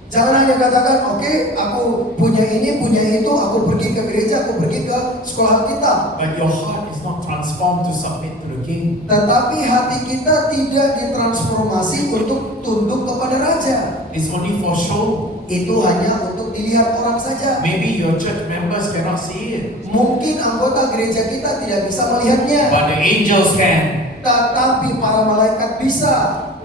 Jangan hanya katakan, oke, aku punya ini, punya itu, aku pergi ke gereja, aku pergi ke sekolah kita. But your heart is not transformed to submit to the king. Tetapi hati kita tidak ditransformasi untuk tunduk kepada raja. It's only for show. Itu hanya untuk dilihat orang saja. Maybe your church members cannot see it, Mungkin anggota gereja kita tidak bisa melihatnya, but the angels can. tetapi para malaikat bisa.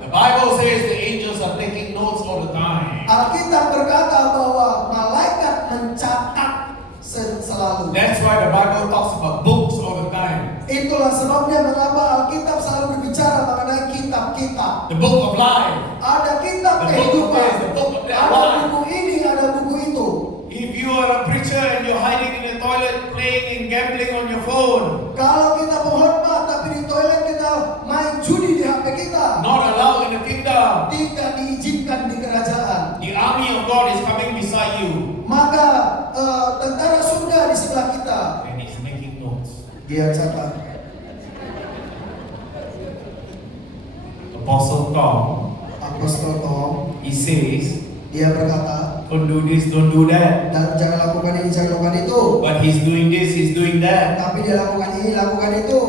The Bible says the angels are taking notes all the time. Alkitab berkata bahwa malaikat mencatat selalu. That's why the Bible talks about books all the time. Itulah sebabnya mengapa Alkitab selalu berbicara mengenai kitab-kitab. The book of life. Ada kitab The book of kehidupan. this, the book of that. Ada Why? buku ini, ada buku itu. If you are a preacher and you're hiding in the toilet playing and gambling on your phone, Kalau kita menghormat tapi di toilet kita main judi di HP kita, not allowed in the kingdom, tidak diizinkan di kerajaan. the army of God is coming beside you Maka tentara surga di sebelah kita, and he's making notes. dia catat. Apostle Tom, Apostol Tom, he says, dia berkata, don't do this, don't do that. dan jangan lakukan ini, jangan lakukan itu. But he's doing this, he's doing that. Tapi dia lakukan ini, lakukan itu.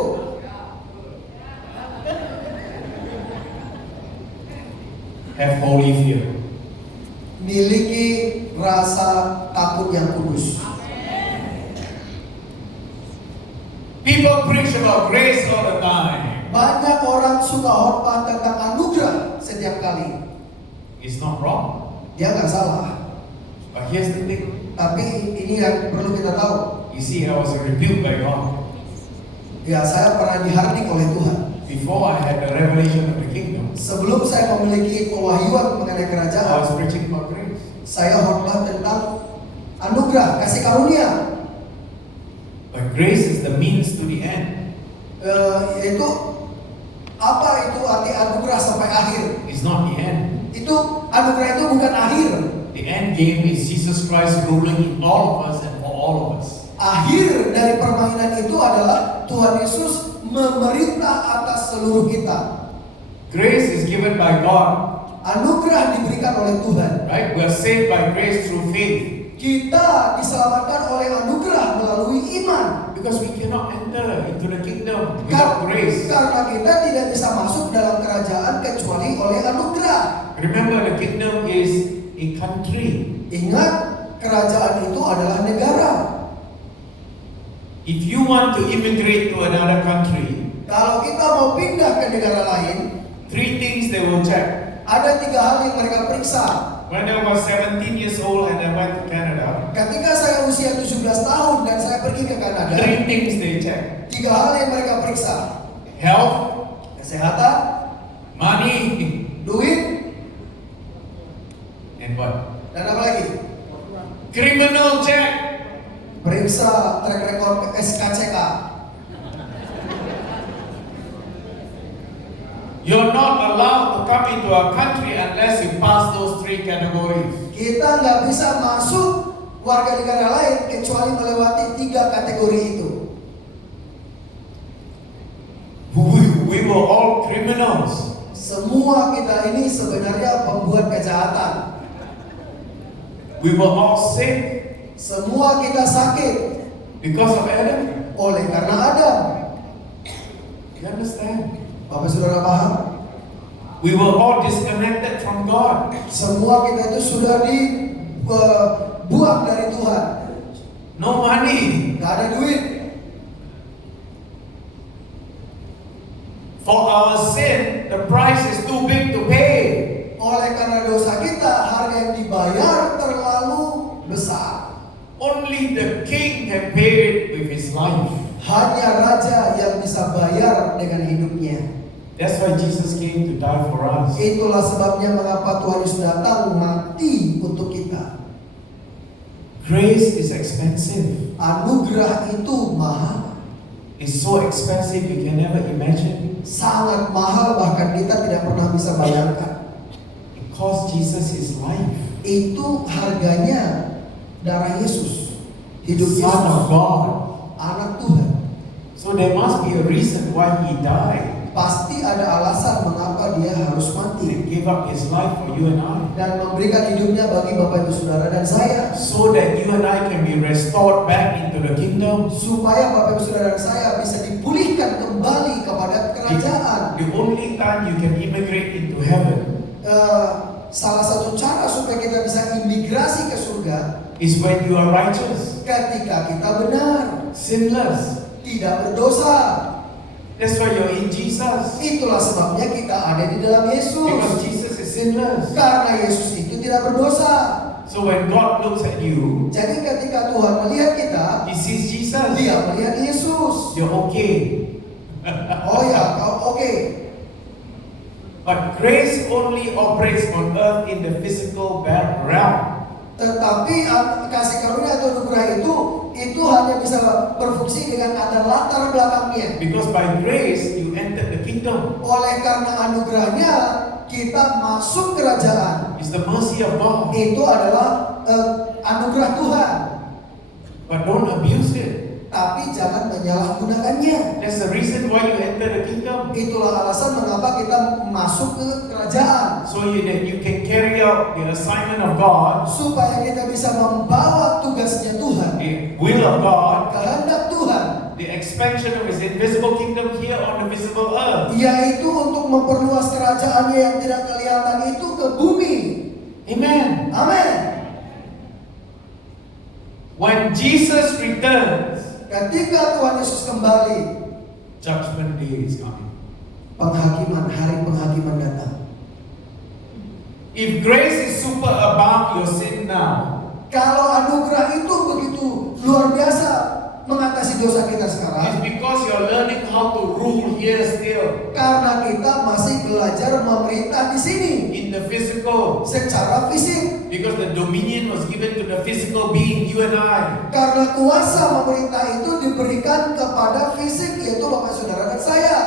Have holy fear. Miliki rasa takut yang kudus. People preach about grace all the time. Banyak orang suka khotbah tentang anugerah setiap kali. It's not wrong. Dia nggak salah. But here's the thing. Tapi ini yang perlu kita tahu. You see, I was rebuked by God. Ya, saya pernah dihardik oleh Tuhan. Before I had the revelation of the kingdom, Sebelum saya memiliki pewahyuan mengenai I kerajaan, was preaching about grace. saya khotbah tentang anugerah, kasih karunia. But grace is the means to the end. Yaitu apa itu arti anugerah sampai akhir? It's not the end. Itu anugerah itu bukan akhir. The end game is Jesus Christ ruling in all of us and for all of us. Akhir dari permainan itu adalah Tuhan Yesus memerintah atas seluruh kita. Grace is given by God, Anugerah diberikan oleh Tuhan. right? We are saved by grace through faith. Kita diselamatkan oleh anugerah melalui iman. Because we cannot enter into the kingdom without grace. Karena kita tidak bisa masuk dalam kerajaan kecuali oleh anugerah. Remember, the kingdom is a country. Ingat, kerajaan itu adalah negara. If you want to immigrate to another country, Kalau kita mau pindah ke negara lain, 3 things they will check. ada 3 hal yang mereka periksa. When I was 17 years old and I went to Canada, Ketika saya usia 17 tahun dan saya pergi ke Kanada, 3 things they check. 3 hal yang mereka periksa. Health, Kesehatan, money, duit, and what? dan apa lagi? Criminal check. Periksa track record SKCK. You're not allowed to come into a country unless you pass those 3 categories. Kita nggak bisa masuk warga negara lain kecuali melewati 3 kategori itu. We were all criminals. Semua kita ini sebenarnya pembuat kejahatan. We were all sick Semua kita sakit because of Adam. oleh karena Adam. You understand? Bapak saudara paham? We were all disconnected from God. Semua kita itu sudah dibuang dari Tuhan. No money. Gak ada duit. For our sin, the price is too big to pay. Oleh karena dosa kita, harga yang dibayar terlalu besar. Only the king can pay it with his life. Hanya raja yang bisa bayar dengan hidupnya. That's why Jesus came to die for us. Itulah sebabnya mengapa Tuhan Yesus datang mati untuk kita. Grace is expensive. Anugerah itu mahal. It's so expensive you can never imagine. Sangat mahal, bahkan kita tidak pernah bisa bayangkan. It cost Jesus his life. Itu harganya darah Yesus. Hidup Son of Yesus, God. anak Tuhan. So there must be a reason why he died. Pasti ada alasan mengapa dia harus mati He gave up his life for you and I. dan memberikan hidupnya bagi Bapak Ibu Saudara dan saya, So that you and I can be restored back into the kingdom. supaya Bapak Ibu Saudara dan saya bisa dipulihkan kembali kepada kerajaan. The only time you can immigrate into heaven Salah satu cara supaya kita bisa imigrasi ke surga is when you are righteous, ketika kita benar, sinless. tidak berdosa. That's why you're in Jesus. Itulah sebabnya kita ada di dalam Because Yesus. Jesus is sinless. Karena Yesus itu tidak berdosa. So when God looks at you, Jadi ketika Tuhan melihat kita, He sees Jesus. Dia melihat Yesus. You're okay. Oh ya, oke. But grace only operates on earth in the physical realm. Tetapi kasih karunia atau anugerah itu hanya bisa berfungsi dengan ada latar belakangnya. Because by grace you entered the kingdom. Oleh karena anugerahnya kita masuk kerajaan. It's the mercy of God. Itu adalah anugerah Tuhan. But don't abuse it. Tapi jangan menyalahgunakannya. That's the reason why you enter the kingdom. Itulah alasan mengapa kita masuk ke kerajaan. So that you can carry out the assignment of God, Supaya kita bisa membawa tugasnya Tuhan. the will of God, Kehendak Tuhan. the expansion of His invisible kingdom here on the visible earth. Yaitu untuk memperluas kerajaannya yang tidak kelihatan itu ke bumi. Amen. Amin. When Jesus returns, Ketika Tuhan Yesus kembali, judgment day is coming. hari penghakiman datang. If grace is super about your sin now, Kalau anugerah itu begitu luar biasa mengatasi dosa kita it's sekarang, because you're learning how to rule here still. karena kita masih belajar memerintah di sini In the physical. secara fisik. Because the dominion was given to the physical being, you and I. Karena kuasa memerintah itu diberikan kepada fisik, yaitu Bapak Saudara dan saya.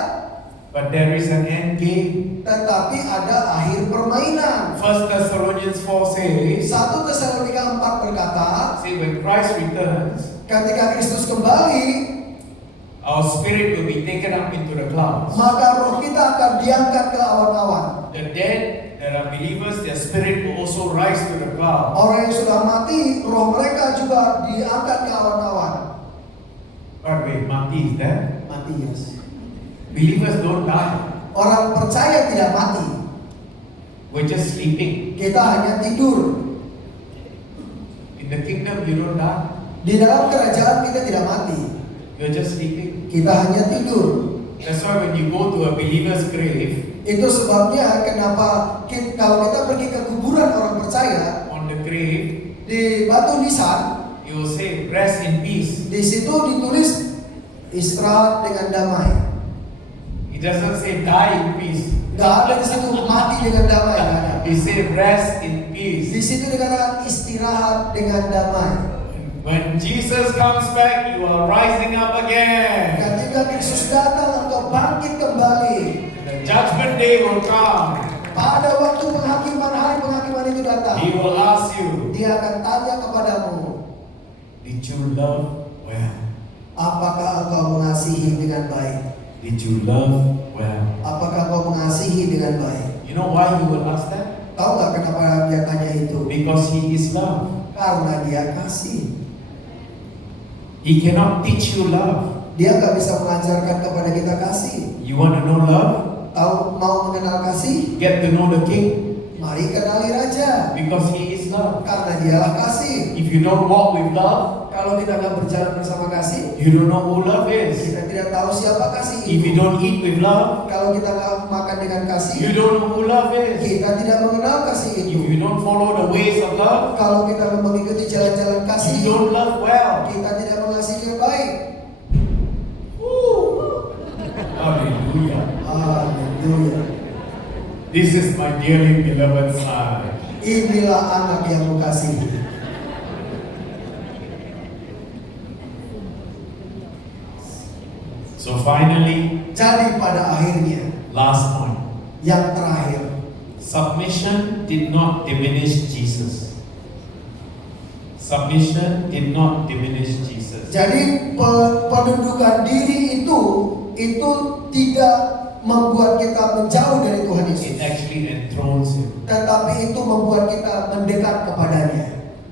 But there is an end game. Tetapi ada akhir permainan. 1 Thessalonians 4 says, 1 Tesalonika 4 berkata, see, when Christ returns, ketika Kristus kembali, our spirit will be taken up into the clouds. maka roh kita akan diangkat ke awan-awan. The dead that are believers, their spirit will also rise to the clouds. Orang yang sudah mati, roh mereka juga diangkat ke awan-awan. But wait, mati is that? Mati, yes. Believers don't die. Orang percaya tidak mati. We're just sleeping. Kita hanya tidur. In the kingdom, you don't die. Di dalam kerajaan kita tidak mati. You're just sleeping. Kita hanya tidur. That's why when you go to a believer's grave, Itu sebabnya kenapa kalau kita pergi ke kuburan orang percaya, on the grave, di batu nisan, you will say, rest in peace. di situ ditulis istirahat dengan damai. It doesn't say die in peace. Gak ada di situ mati dengan damai. Gak ada. It say rest in Di peace. situ dikatakan istirahat dengan damai. When Jesus comes back, you are rising up again. Ketika Kristus datang, engkau bangkit kembali. The judgment day will come. Pada waktu penghakiman, hari penghakiman itu datang, He will ask you, Dia akan tanya kepadamu, did you love well? apakah engkau mengasihi dengan baik? Did you love well? Apakah engkau mengasihi dengan baik? You know why He will ask that? Tahu nggak kenapa dia tanya itu? Because He is love. Karena dia kasih. He cannot teach you love. Dia nggak bisa mengajarkan kepada kita kasih. You want to know love? Tahu mau mengenal kasih? Get to know the King. Mari kenali Raja. Because He is love. Karena dialah kasih. If you don't walk with love, Kalau kita nggak berjalan bersama kasih, you don't know who love is. kita tidak tahu siapa kasih If you itu. don't eat with love, Kalau kita nggak makan dengan you kasih, don't know who love is. kita tidak mengenal kasih If itu. you don't follow the ways of love, Kalau kita mengikuti jalan-jalan you kasih, don't love well. kita tidak mengasihi yang baik. Hallelujah. Haleluya. This is my dearly beloved son. Inilah anak yang kukasihi. So finally, Jadi pada akhirnya, last point. yang terakhir, Submission did not diminish Jesus. Submission did not diminish Jesus. jadi penundukan diri itu tidak membuat kita menjauh dari Tuhan It Yesus, actually enthrones Him. tetapi itu membuat kita mendekat kepadanya.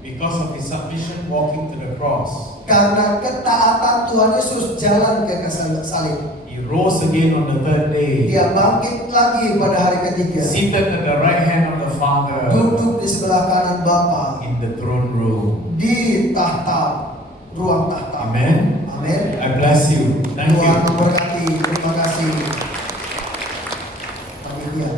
Because of His submission walking to the cross, Karena ketaatan Tuhan Yesus jalan ke salib. He rose again on the third day, Dia bangkit lagi pada hari ketiga, seated at the right hand of the Father duduk di sebelah kanan Bapa in the throne room. di tahta, ruang tahta. Amen. Amin. I bless you. Thank Tuhan you. memberkati. Terima kasih. Panitia.